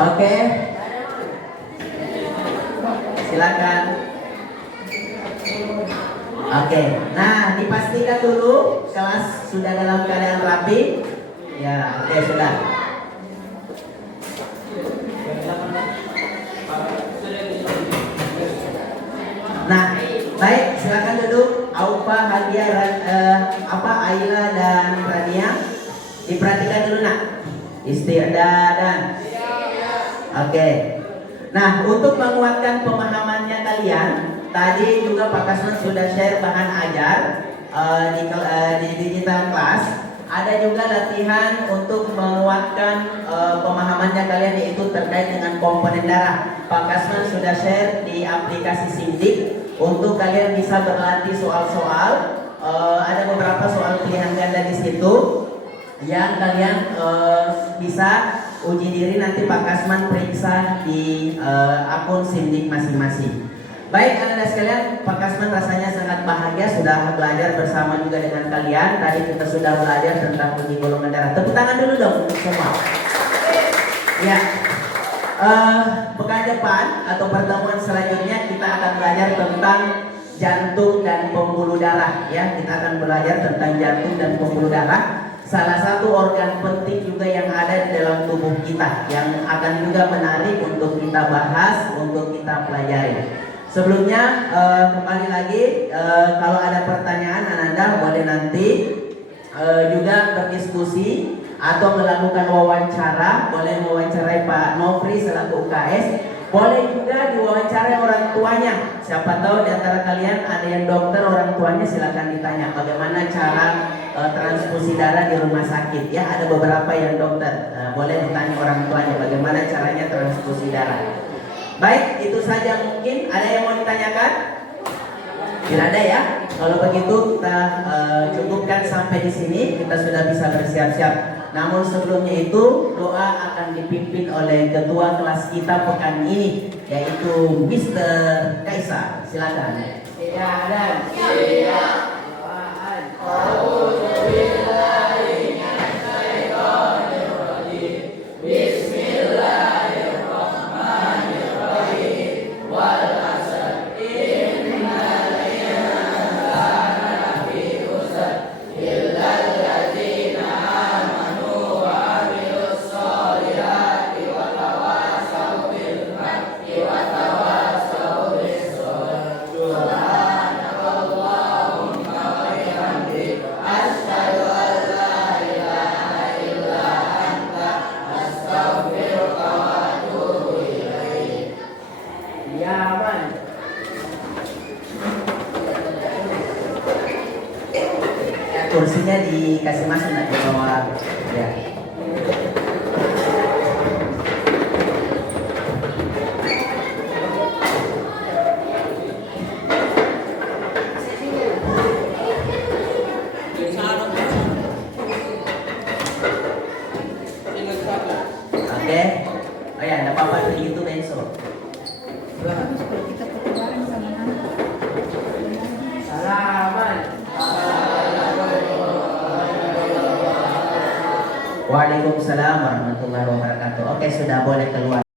Oke. Silakan. Oke. Nah, dipastikan dulu kelas sudah dalam keadaan rapi. Ya, oke sudah. Nah, baik, silakan duduk. Aupa, Hadia, Aila dan Rania. Diperhatikan dulu nak. Istiadat. Oke. Nah, untuk menguatkan pemahamannya kalian, tadi juga Pak Kasman sudah share bahan ajar di digital class. Ada juga latihan untuk menguatkan pemahamannya kalian, yaitu terkait dengan komponen darah. Pak Kasman sudah share di aplikasi Simdik untuk kalian bisa berlatih soal-soal. Ada beberapa soal pilihan ganda di situ yang kalian bisa uji diri, nanti Pak Kasman periksa di akun Simdik masing-masing. Baik anak-anak sekalian, Pak Kasman rasanya sangat bahagia sudah belajar bersama juga dengan kalian. Tadi kita sudah belajar tentang uji golongan darah. Tepuk tangan dulu dong untuk semua. Ya, pekan depan atau pertemuan selanjutnya kita akan belajar tentang jantung dan pembuluh darah. Ya, kita akan belajar tentang jantung dan pembuluh darah. Salah satu organ penting juga yang ada di dalam tubuh kita, yang akan juga menarik untuk kita bahas, untuk kita pelajari. Sebelumnya kembali lagi, kalau ada pertanyaan Ananda boleh nanti juga berdiskusi atau melakukan wawancara. Boleh mewawancarai Pak Nofri selaku UKS, boleh juga diwawancarai orang tuanya. Siapa tahu di antara kalian ada yang dokter, orang tuanya silakan ditanya bagaimana cara transfusi darah di rumah sakit. Ya, ada beberapa yang dokter, boleh ditanya orang tuanya bagaimana caranya transfusi darah. Baik, itu saja mungkin. Ada yang mau ditanyakan? Tidak ada ya. Kalau begitu kita cukupkan sampai di sini. Kita sudah bisa bersiap-siap. Namun sebelumnya itu doa akan dipimpin oleh ketua kelas kita pekan ini, yaitu Mr. Kaisar. Silakan. Tidak ada. Kursinya dikasih masuk nanti bawah. Ya. Oke. Oh ya, ada apa-apa di YouTube Enso. Salaman. Waalaikumsalam warahmatullahi wabarakatuh. Oke, sudah boleh keluar.